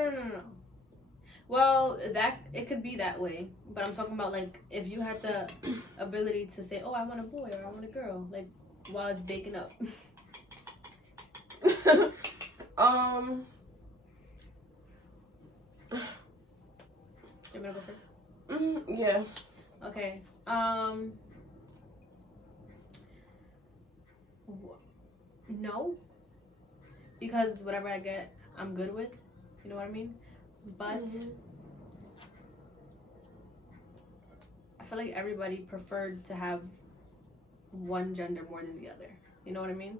Well, that it could be that way, but I'm talking about like if you had the ability to say, "Oh, I want a boy" or "I want a girl," like while it's baking up. You wanna go first? Yeah. Okay. No, because whatever I get, I'm good with. You know what I mean? But I feel like everybody preferred to have one gender more than the other. You know what I mean?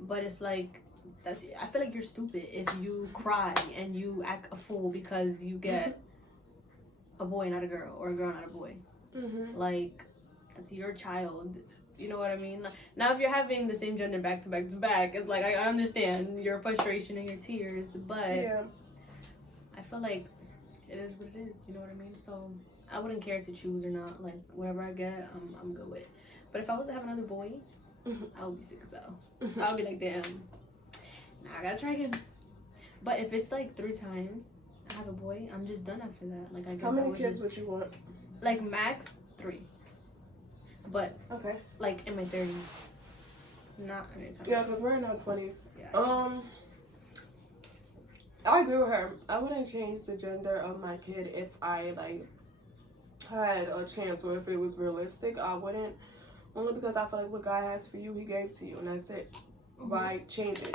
But it's like I feel like you're stupid if you cry and you act a fool because you get a boy, not a girl, or a girl, not a boy. Like, that's your child. You know what I mean? Now, if you're having the same gender back to back to back, it's like I understand your frustration and your tears, but Yeah. I feel like it is what it is. You know what I mean? So I wouldn't care to choose or not. Like, whatever I get, I'm good with. But if I was to have another boy, I would be sick as hell. I would be like, damn, now I gotta try again. But if it's like 3 times I have a boy, I'm just done after that. Like, I guess How many I would kids just, would you want? like, max 3. But Okay. like in my 30s, not anytime. Yeah, because we're in our 20s. Yeah. I agree with her. I wouldn't change the gender of my kid if I like had a chance or if it was realistic. I wouldn't, only because I feel like what God has for you, He gave to you, and that's it. Why change it?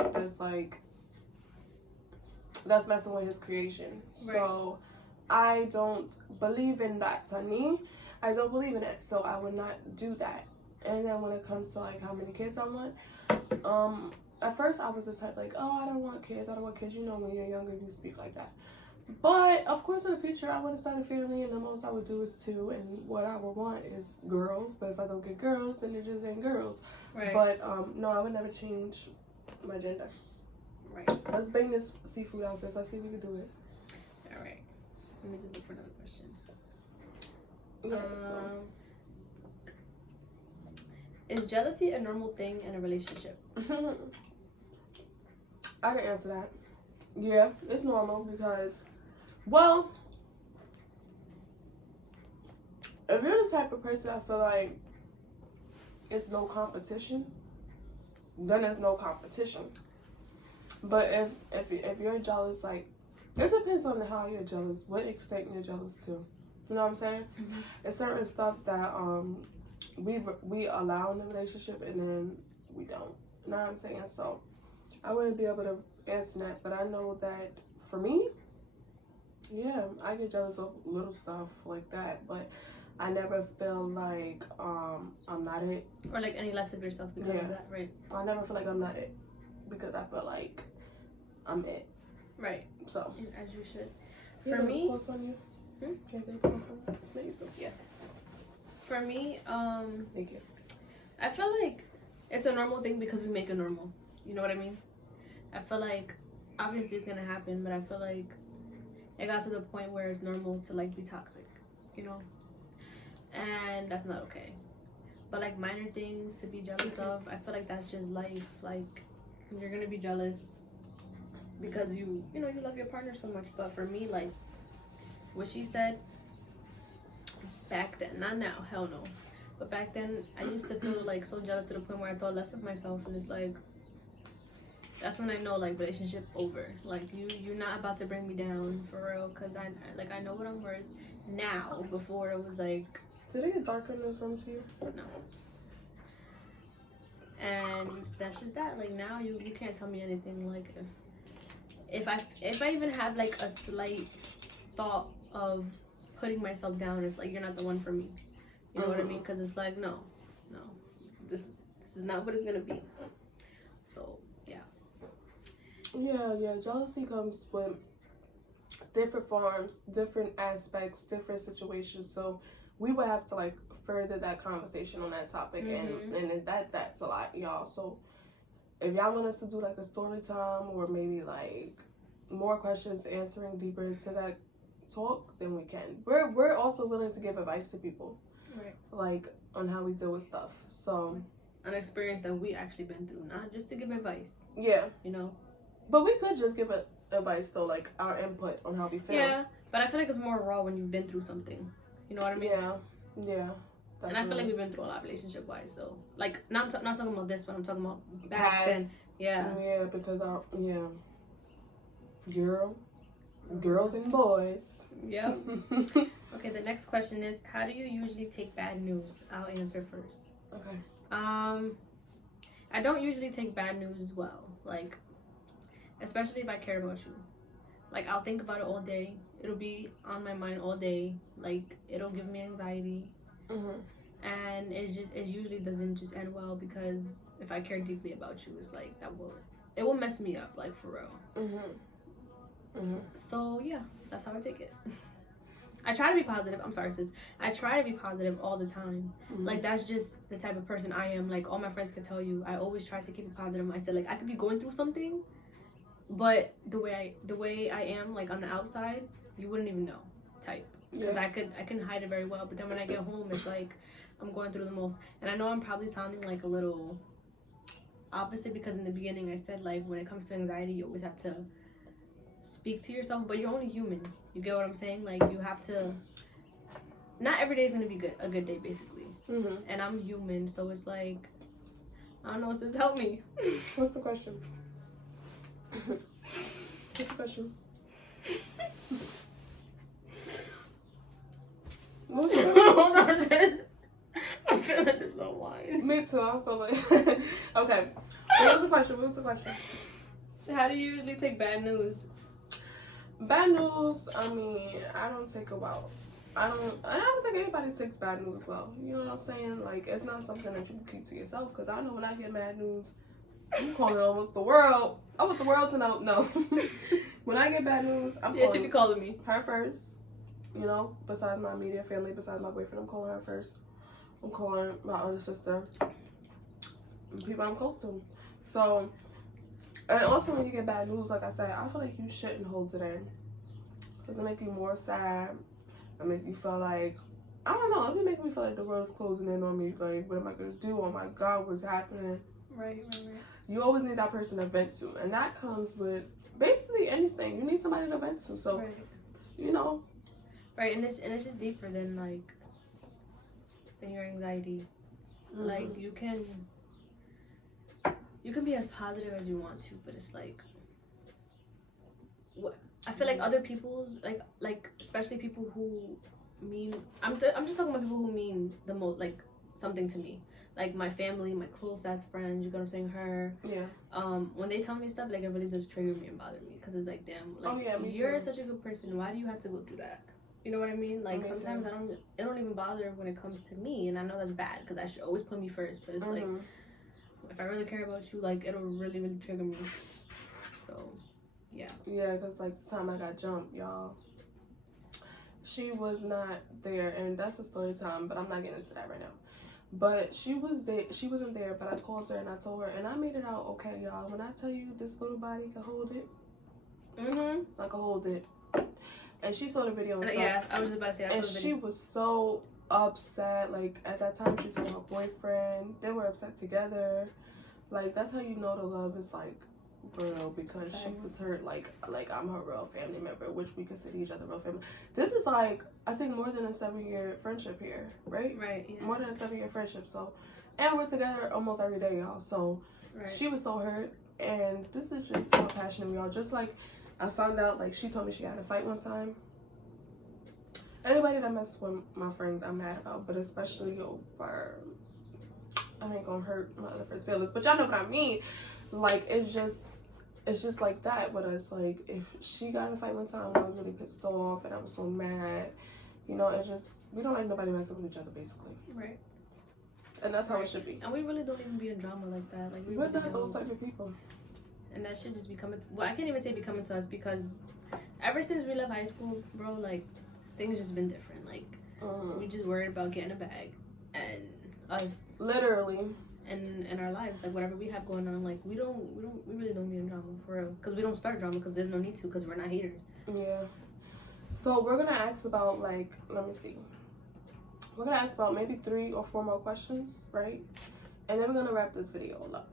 That's messing with His creation. Right. So I don't believe in that. To me, I don't believe in it. So I would not do that. And then when it comes to like how many kids I want, at first I was the type like, oh, I don't want kids. You know, when you're younger, you speak like that. But of course, in the future, I want to start a family, and the most I would do is 2. And what I would want is girls. But if I don't get girls, then it just ain't girls. Right. But no, I would never change my gender. Right. Let's bring this seafood out, sis. Let's see if we can do it. All right. Let me just look for another question. Yeah. Is jealousy a normal thing in a relationship? I can answer that. Yeah, it's normal because, well, if you're the type of person I feel like it's no competition, then there's no competition. But if you're jealous, like, it depends on how you're jealous, what extent you're jealous to. You know what I'm saying? It's certain stuff that we allow in the relationship and then we don't. You know what I'm saying? So I wouldn't be able to answer that, but I know that for me, yeah, I get jealous of little stuff like that, but I never feel like I'm not it. Or like any less of yourself because of that, right? I never feel like I'm not it because I feel like I'm it. Right. So as you should. For me, close on you. Can I get close on you? Yeah. For me, thank you. I feel like it's a normal thing because we make it normal. You know what I mean? I feel like obviously it's gonna happen, but I feel like it got to the point where it's normal to like be toxic, you know? And that's not okay. But like minor things to be jealous of, I feel like that's just life. Like you're gonna be jealous because you love your partner so much. But for me, like what she said back then, not now, hell no. But back then I used to feel like so jealous to the point where I thought less of myself, and it's like that's when I know like relationship over. Like you're not about to bring me down for real, cause I know what I'm worth now. Before it was like, did it get darker in this room to you? no. And that's just that. Like now you can't tell me anything. Like if I even have like a slight thought of putting myself down, it's like you're not the one for me. You know what I mean? Because it's like no, this is not what it's gonna be. So yeah, jealousy comes with different forms, different aspects, different situations, so we would have to like further that conversation on that topic. And that's a lot, y'all. So if y'all want us to do like a story time or maybe like more questions answering deeper into that talk, then we can. We're also willing to give advice to people, right, like on how we deal with stuff. So an experience that we actually been through, not just to give advice. Yeah, you know. But we could just give advice though, like our input on how we feel. Yeah, but I feel like it's more raw when you've been through something. You know what I mean? Yeah. Definitely. And I feel like we've been through a lot relationship wise. So like, not talking about this one. I'm talking about back then. Yeah. Yeah, because girls and boys. Yep. Okay. The next question is, how do you usually take bad news? I'll answer first. Okay. I don't usually take bad news well. Like, especially if I care about you. Like, I'll think about it all day. It'll be on my mind all day. Like, it'll give me anxiety. And it usually doesn't just end well, because if I care deeply about you, it's like it will mess me up, like, for real. So yeah, that's how I take it. I try to be positive. I'm sorry, sis. I try to be positive all the time. Like, that's just the type of person I am. Like, all my friends can tell you, I always try to keep a positive mindset. Like, I could be going through something, but the way I am, like, on the outside, you wouldn't even know, type. Because I can hide it very well. But then when I get home, it's like I'm going through the most. And I know I'm probably sounding like a little opposite, because in the beginning I said, like, when it comes to anxiety, you always have to speak to yourself, but you're only human. You get what I'm saying? Like, you have to, not every day is gonna be a good day, basically. And I'm human, so it's like, I don't know, sis, help me. What's the question? What's the question? Hold on, sis. I feel like there's no line. Me too. I feel like okay. What was the question? How do you usually take bad news? Bad news, I mean, I don't think anybody takes bad news well. You know what I'm saying? Like, it's not something that you can keep to yourself. Because I know when I get bad news, I'm calling almost the world. I want the world to know. No. When I get bad news, I'm calling. She be calling me. Her first. You know, besides my immediate family, besides my boyfriend, I'm calling her first. I'm calling my other sister. And people I'm close to. So, and also when you get bad news, like I said, I feel like you shouldn't hold it in. Because it make you more sad. It make you feel like, I don't know, it be making me feel like the world's closing in on me. Like, what am I going to do? Oh my God, what's happening? Right. You always need that person to vent to. And that comes with basically anything. You need somebody to vent to. So, you know. Right, and it's just deeper than your anxiety. Like, you can be as positive as you want to, but it's like, what I feel like other people's like especially people who mean, I'm just talking about people who mean the most, like, something to me, like my family, my close ass friends. You know what I'm saying? Her. Yeah. When they tell me stuff, like, it really does trigger me and bother me, because it's like, damn, like, you're such a good person. Why do you have to go through that? You know what I mean? Like, sometimes it don't even bother when it comes to me, and I know that's bad, because I should always put me first. But it's like, if I really care about you, like, it'll really, really trigger me. So, yeah. Yeah, because, like, the time I got jumped, y'all, she was not there, and that's a story time, but I'm not getting into that right now. But she was there. She wasn't there, but I called her and I told her, and I made it out okay, y'all. When I tell you this little body can hold it, I can hold it. And she saw the video and stuff. Yeah, I was about to say that. And she was so upset. Like, at that time, she told her boyfriend. They were upset together. Like, that's how you know the love is, like, real. Because she was hurt. Like I'm her real family member, which we consider each other real family. This is, like, I think more than a 7-year friendship here, right? Right, yeah. More than a 7-year friendship. So, and we're together almost every day, y'all. So, she was so hurt. and this is just how passionate we are. Just like I found out, like she told me she had a fight one time. Anybody that messes with my friends, I'm mad about, but especially over, I ain't gonna hurt my other friends' feelings, but y'all know what I mean. Like it's just like that with us. Like if she got in a fight one time, I was really pissed off and I was so mad. You know, it's just we don't like nobody messing with each other, basically. Right. And that's how it should be. And we really don't even be in drama like that. Like we're not those type of people. And that should just be coming. Well, I can't even say be coming to us because ever since we left high school, bro, like things just been different. Like we just worried about getting a bag and us literally and in our lives, like whatever we have going on, like we really don't be in drama for real, because we don't start drama because there's no need to, because we're not haters. Yeah. So we're gonna ask about, like, let me see. We're gonna ask about maybe 3 or 4 more questions, right? And then we're gonna wrap this video up.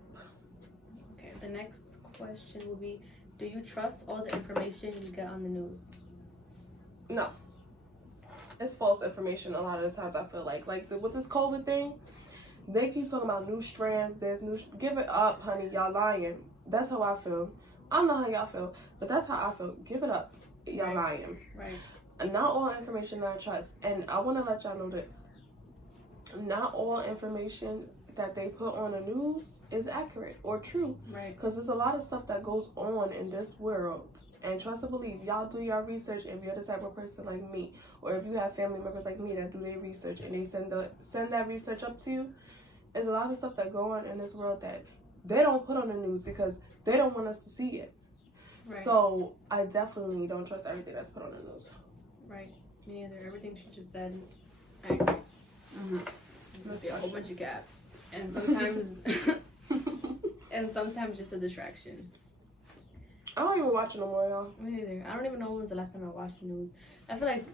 Okay. The next question will be: do you trust all the information you get on the news? No. It's false information a lot of the times. I feel like with this COVID thing, they keep talking about new strands. There's new. Give it up, honey. Y'all lying. That's how I feel. I don't know how y'all feel, but that's how I feel. Give it up. Y'all lying. Right. And not all information that I trust. And I want to let y'all know this. Not all information that they put on the news is accurate or true. Right. Because there's a lot of stuff that goes on in this world. And trust and believe, y'all do your research if you're the type of person like me. Or if you have family members like me that do their research and they send that research up to you. There's a lot of stuff that go on in this world that they don't put on the news because they don't want us to see it. Right. So I definitely don't trust everything that's put on the news. Right. Me neither. Everything she just said, I agree. Mm-hmm. Must be a whole bunch of gap. And sometimes just a distraction. I don't even watch it no more, y'all. Me neither. I don't even know when was the last time I watched the news. I feel like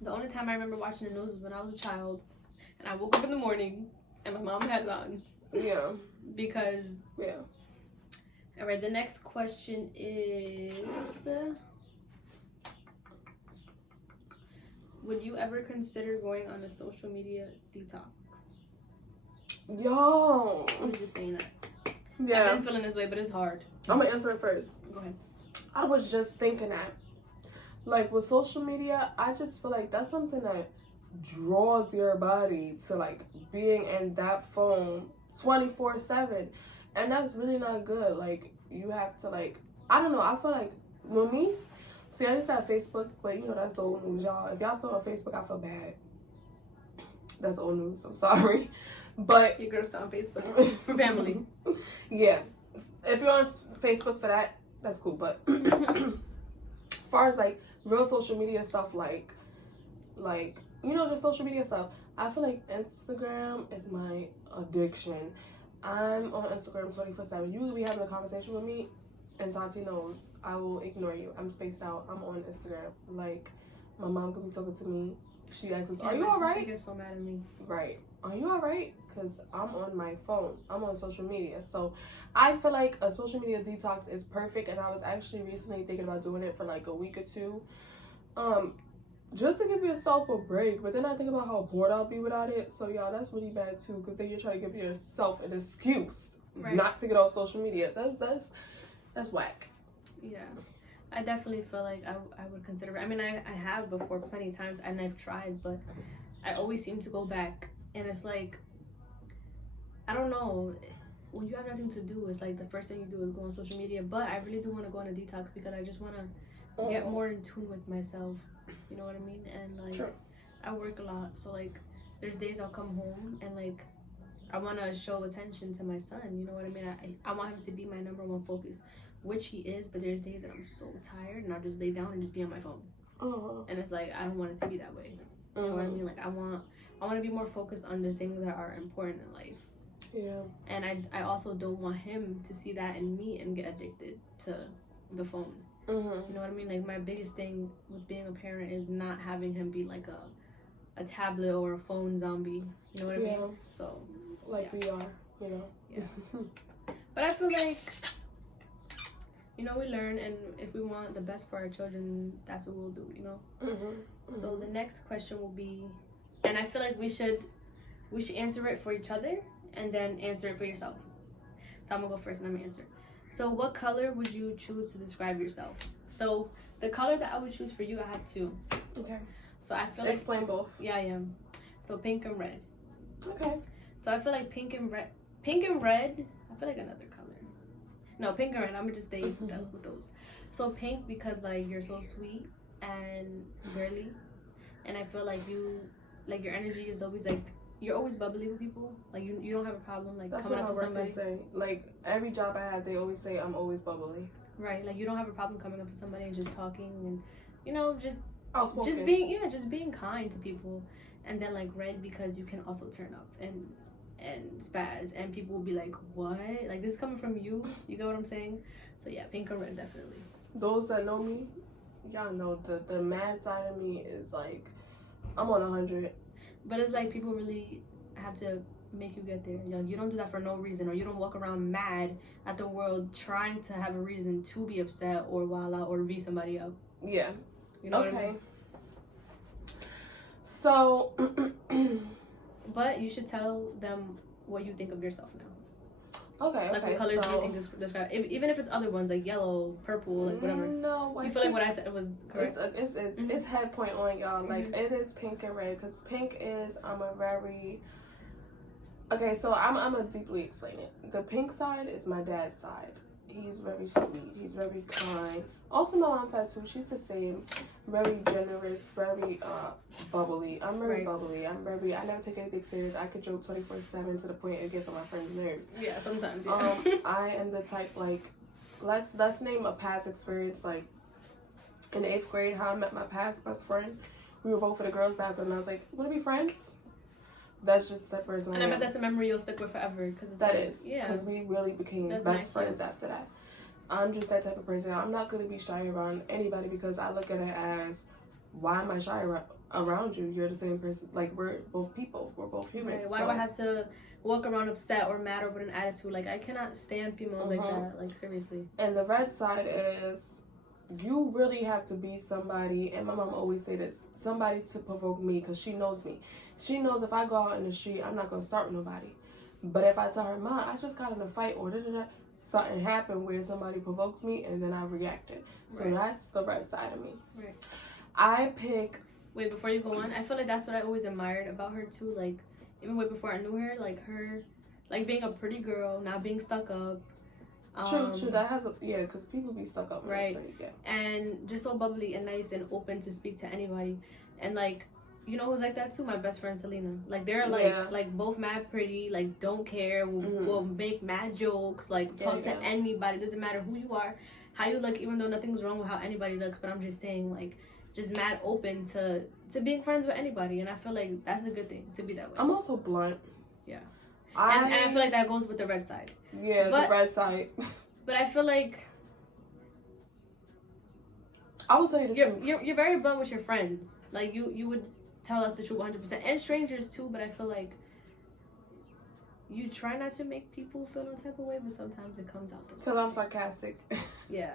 the only time I remember watching the news was when I was a child and I woke up in the morning and my mom had it on. Yeah. Because yeah. All right, the next question is: would you ever consider going on a social media detox? Yo. I'm just saying that. Yeah. I've been feeling this way, but it's hard. I'm gonna answer it first. Go ahead. I was just thinking that, like, with social media, I just feel like that's something that draws your body to, like, being in that phone 24/7. And that's really not good. Like, you have to, like, I don't know. I feel like, with me, see, I used to have Facebook, but, you know, that's the old news, y'all. If y'all still on Facebook, I feel bad. That's old news. I'm sorry. But your girl's still on Facebook for family. Yeah. If you're on Facebook for that, that's cool. But as far as, like, real social media stuff, like, you know, just social media stuff, I feel like Instagram is my addiction. I'm on Instagram 24/7. You could be having a conversation with me, and Tati knows I will ignore you. I'm spaced out. I'm on Instagram. Like, my mom could be talking to me. She asks us, "Are you all right?" She gets so mad at me. Right. Are you all right? Because I'm on my phone. I'm on social media. So I feel like a social media detox is perfect. And I was actually recently thinking about doing it for like a week or 2. Just to give yourself a break. But then I think about how bored I'll be without it. So y'all, that's really bad too. Because then you're trying to give yourself an excuse not to get off social media. That's whack. Yeah. I definitely feel like I would consider it. I mean, I have before plenty of times and I've tried, but I always seem to go back. And it's like, I don't know, when you have nothing to do, it's like the first thing you do is go on social media. But I really do want to go on a detox because I just want to get more in tune with myself. You know what I mean? And like, sure. I work a lot. So like, there's days I'll come home and like, I want to show attention to my son. You know what I mean? I want him to be my number one focus, which he is. But there's days that I'm so tired and I'll just lay down and just be on my phone. And it's like, I don't want it to be that way. You know what I mean? Like, I want to be more focused on the things that are important in life. Yeah. And I also don't want him to see that in me and get addicted to the phone. You know what I mean? Like, my biggest thing with being a parent is not having him be like a tablet or a phone zombie. You know what I mean? So, like we are, you know? Yeah. But I feel like, you know, we learn, and if we want the best for our children, that's what we'll do, you know? So the next question will be, and I feel like we should answer it for each other and then answer it for yourself. So I'm gonna go first and I'm gonna answer. So what color would you choose to describe yourself? So the color that I would choose for you, I have two. Okay. So I feel like Explain both. yeah, I am. So pink and red. Okay. So I feel like pink and red. Pink and red. I feel like another color. No, pink and red. I'm gonna just stay with those. So pink because like you're so sweet and girly, and I feel like your energy is always like you're always bubbly with people. Like you don't have a problem like That's coming what up my to somebody. workers say. Like every job I have, they always say I'm always bubbly. Right. Like you don't have a problem coming up to somebody and just talking and just Outspoken. just being kind to people. And then like red because you can also turn up and spaz and people will be like, what? Like this is coming from you? You get what I'm saying? So yeah, pink or red definitely. Those that know me, y'all know the mad side of me is like I'm on 100. But it's like people really have to make you get there. You don't do that for no reason, or you don't walk around mad at the world trying to have a reason to be upset or wild out or beat somebody up. Yeah. You know okay. what I mean? So but you should tell them what you think of yourself now. Okay. Like what colors do you think is described? Even if it's other ones like yellow, purple, like whatever. No, you feel like what I said was correct. It's head point on y'all. Like it is pink and red because pink is okay. So I'm gonna deeply explain it. The pink side is my dad's side. He's very sweet. He's very kind. Also, my mom's side too. She's the same. Very generous. Very bubbly. I'm very bubbly. I never take anything serious. I could joke 24/7 to the point it gets on my friends' nerves. Yeah, sometimes. Yeah. I am the type like, let's name a past experience. Like in 8th grade, how I met my past best friend. We were both in the girls' bathroom, and I was like, "Want to be friends?" That's just the person. And I bet that's a memory you'll stick with forever. Because we really became best friends after that. I'm just that type of person. I'm not going to be shy around anybody because I look at it as, why am I shy around you? You're the same person. Like, we're both people. We're both humans. Right. Why do I have to walk around upset or mad or with an attitude? Like, I cannot stand females like that. Like, seriously. And the red side is, you really have to be somebody, and my mom always say this, somebody to provoke me because she knows me. She knows if I go out in the street, I'm not going to start with nobody. But if I tell her, Ma, I just got in a fight or something happened where somebody provokes me and then I reacted. So that's the red side of me. Right. I pick... Wait, before you go on, I feel like that's what I always admired about her too. Like, even way before I knew her, like her, like being a pretty girl, not being stuck up. True. That has because people be stuck up. Right. And just so bubbly and nice and open to speak to anybody. And like, you know who's like that too? My best friend Selena. Like they're like both mad pretty, like don't care, will make mad jokes, like talk to anybody. Doesn't matter who you are, how you look, even though nothing's wrong with how anybody looks. But I'm just saying, like, just mad open to being friends with anybody. And I feel like that's a good thing to be that way. I'm also blunt. Yeah. And I feel like that goes with the red side. Yeah, the red side. But I feel like I will tell you the truth. You're very blunt with your friends. Like you would tell us the truth 100%, and strangers too. But I feel like you try not to make people feel no type of way, but sometimes it comes out. Because I'm sarcastic. Yeah.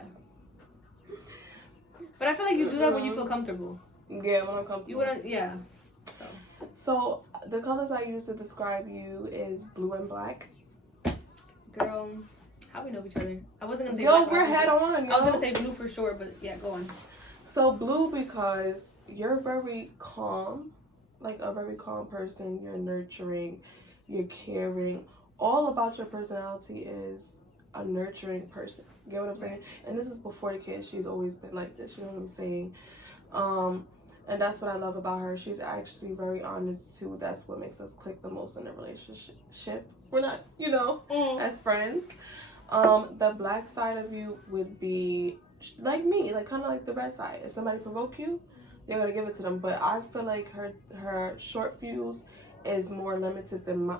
But I feel like you do that when you feel comfortable. Yeah, when I'm comfortable. You wouldn't. Yeah. So the colors I use to describe you is blue and black. Girl, how we know each other? I wasn't gonna say. Yo, we're head on. Yo. I was gonna say blue for sure, but yeah, go on. So blue because you're very calm, like a very calm person. You're nurturing, you're caring. All about your personality is a nurturing person. You get what I'm saying? And this is before the kid. She's always been like this. You know what I'm saying? And that's what I love about her. She's actually very honest too. That's what makes us click the most in a relationship. We're not, as friends. The black side of you would be like me, like kind of like the red side. If somebody provoke you, you're gonna give it to them. But I feel like her short fuse is more limited than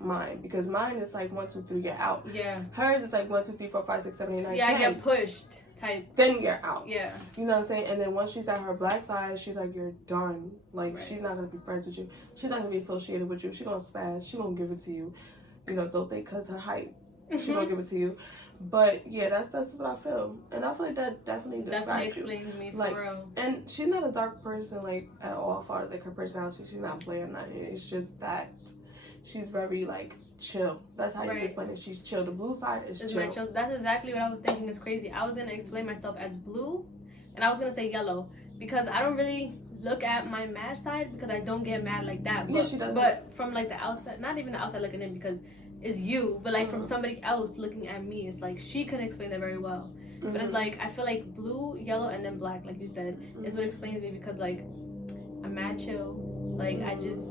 mine, because mine is like 1, 2, 3, you're out. Yeah. Hers is like 1, 2, 3, 4, 5, 6, 7, 8, 9, 10. Yeah, I get pushed type. Then you're out. Yeah. You know what I'm saying? And then once she's at her black side, she's like, you're done. Like, she's not gonna be friends with you. She's not gonna be associated with you. She's gonna spaz. She gonna give it to you. Though they cut her height, she gonna give it to you. But yeah, that's what I feel, and I feel like that definitely describes explains me for like, real. And she's not a dark person like at all, as far as like her personality. She's not bland, not. It's just that she's very like chill. That's how you Right. explain it. She's chill. The blue side is It's chill. my chill. That's exactly what I was thinking is crazy. I was gonna explain myself as blue, and I was gonna say yellow because I don't really look at my mad side because I don't get mad like that. But, Yeah, she doesn't. But from like the outside, not even the outside looking in because it's you, but like from somebody else looking at me, it's like she can explain that very well. But it's like I feel like blue, yellow, and then black, like you said, is what explains me because like I'm mad chill. Like I just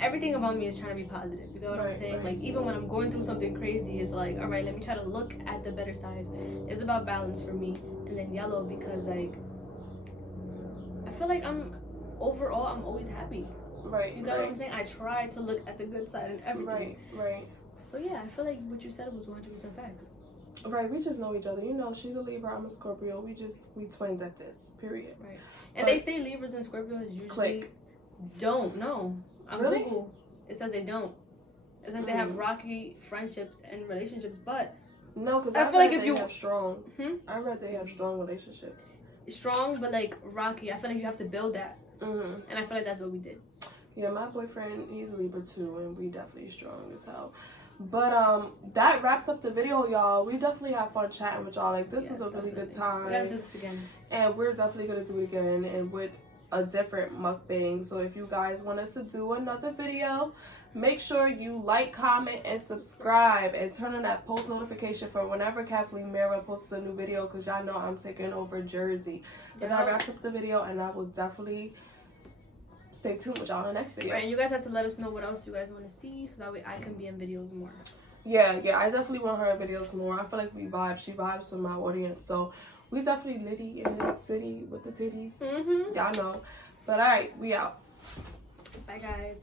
everything about me is trying to be positive. You know what I'm saying? Like even when I'm going through something crazy, it's like all right, let me try to look at the better side. It's about balance for me. And then yellow because like I feel like I'm always happy. Right. You know what I'm saying? I try to look at the good side in everything. Right. So yeah, I feel like what you said was 100% facts. Right, we just know each other. You know, she's a Libra, I'm a Scorpio. We twins at this, period. Right. And But they say Libras and Scorpios usually click. don't. No. On Really? Google, it says they don't. It says they have rocky friendships and relationships, but No, because I feel like if you have strong. Hmm? I read they have strong relationships. strong, but like rocky, I feel like you have to build that. And I feel like that's what we did. Yeah, my boyfriend, he's a Libra too, and we definitely strong as hell. But that wraps up the video, y'all. We definitely had fun chatting with y'all. Like this was a really good time. We gotta do this again. And we're definitely gonna do it again and with a different mukbang. So if you guys want us to do another video, make sure you like, comment, and subscribe, and turn on that post notification for whenever Kathleen Mera posts a new video, because y'all know I'm taking over Jersey. But that wraps up the video, and I will definitely stay tuned with y'all in the next video. Right, and you guys have to let us know what else you guys want to see, so that way I can be in videos more. Yeah, I definitely want her in videos more. I feel like we vibe. She vibes with my audience, so we definitely litty in the city with the titties. Y'all know. But all right, we out. Bye, guys.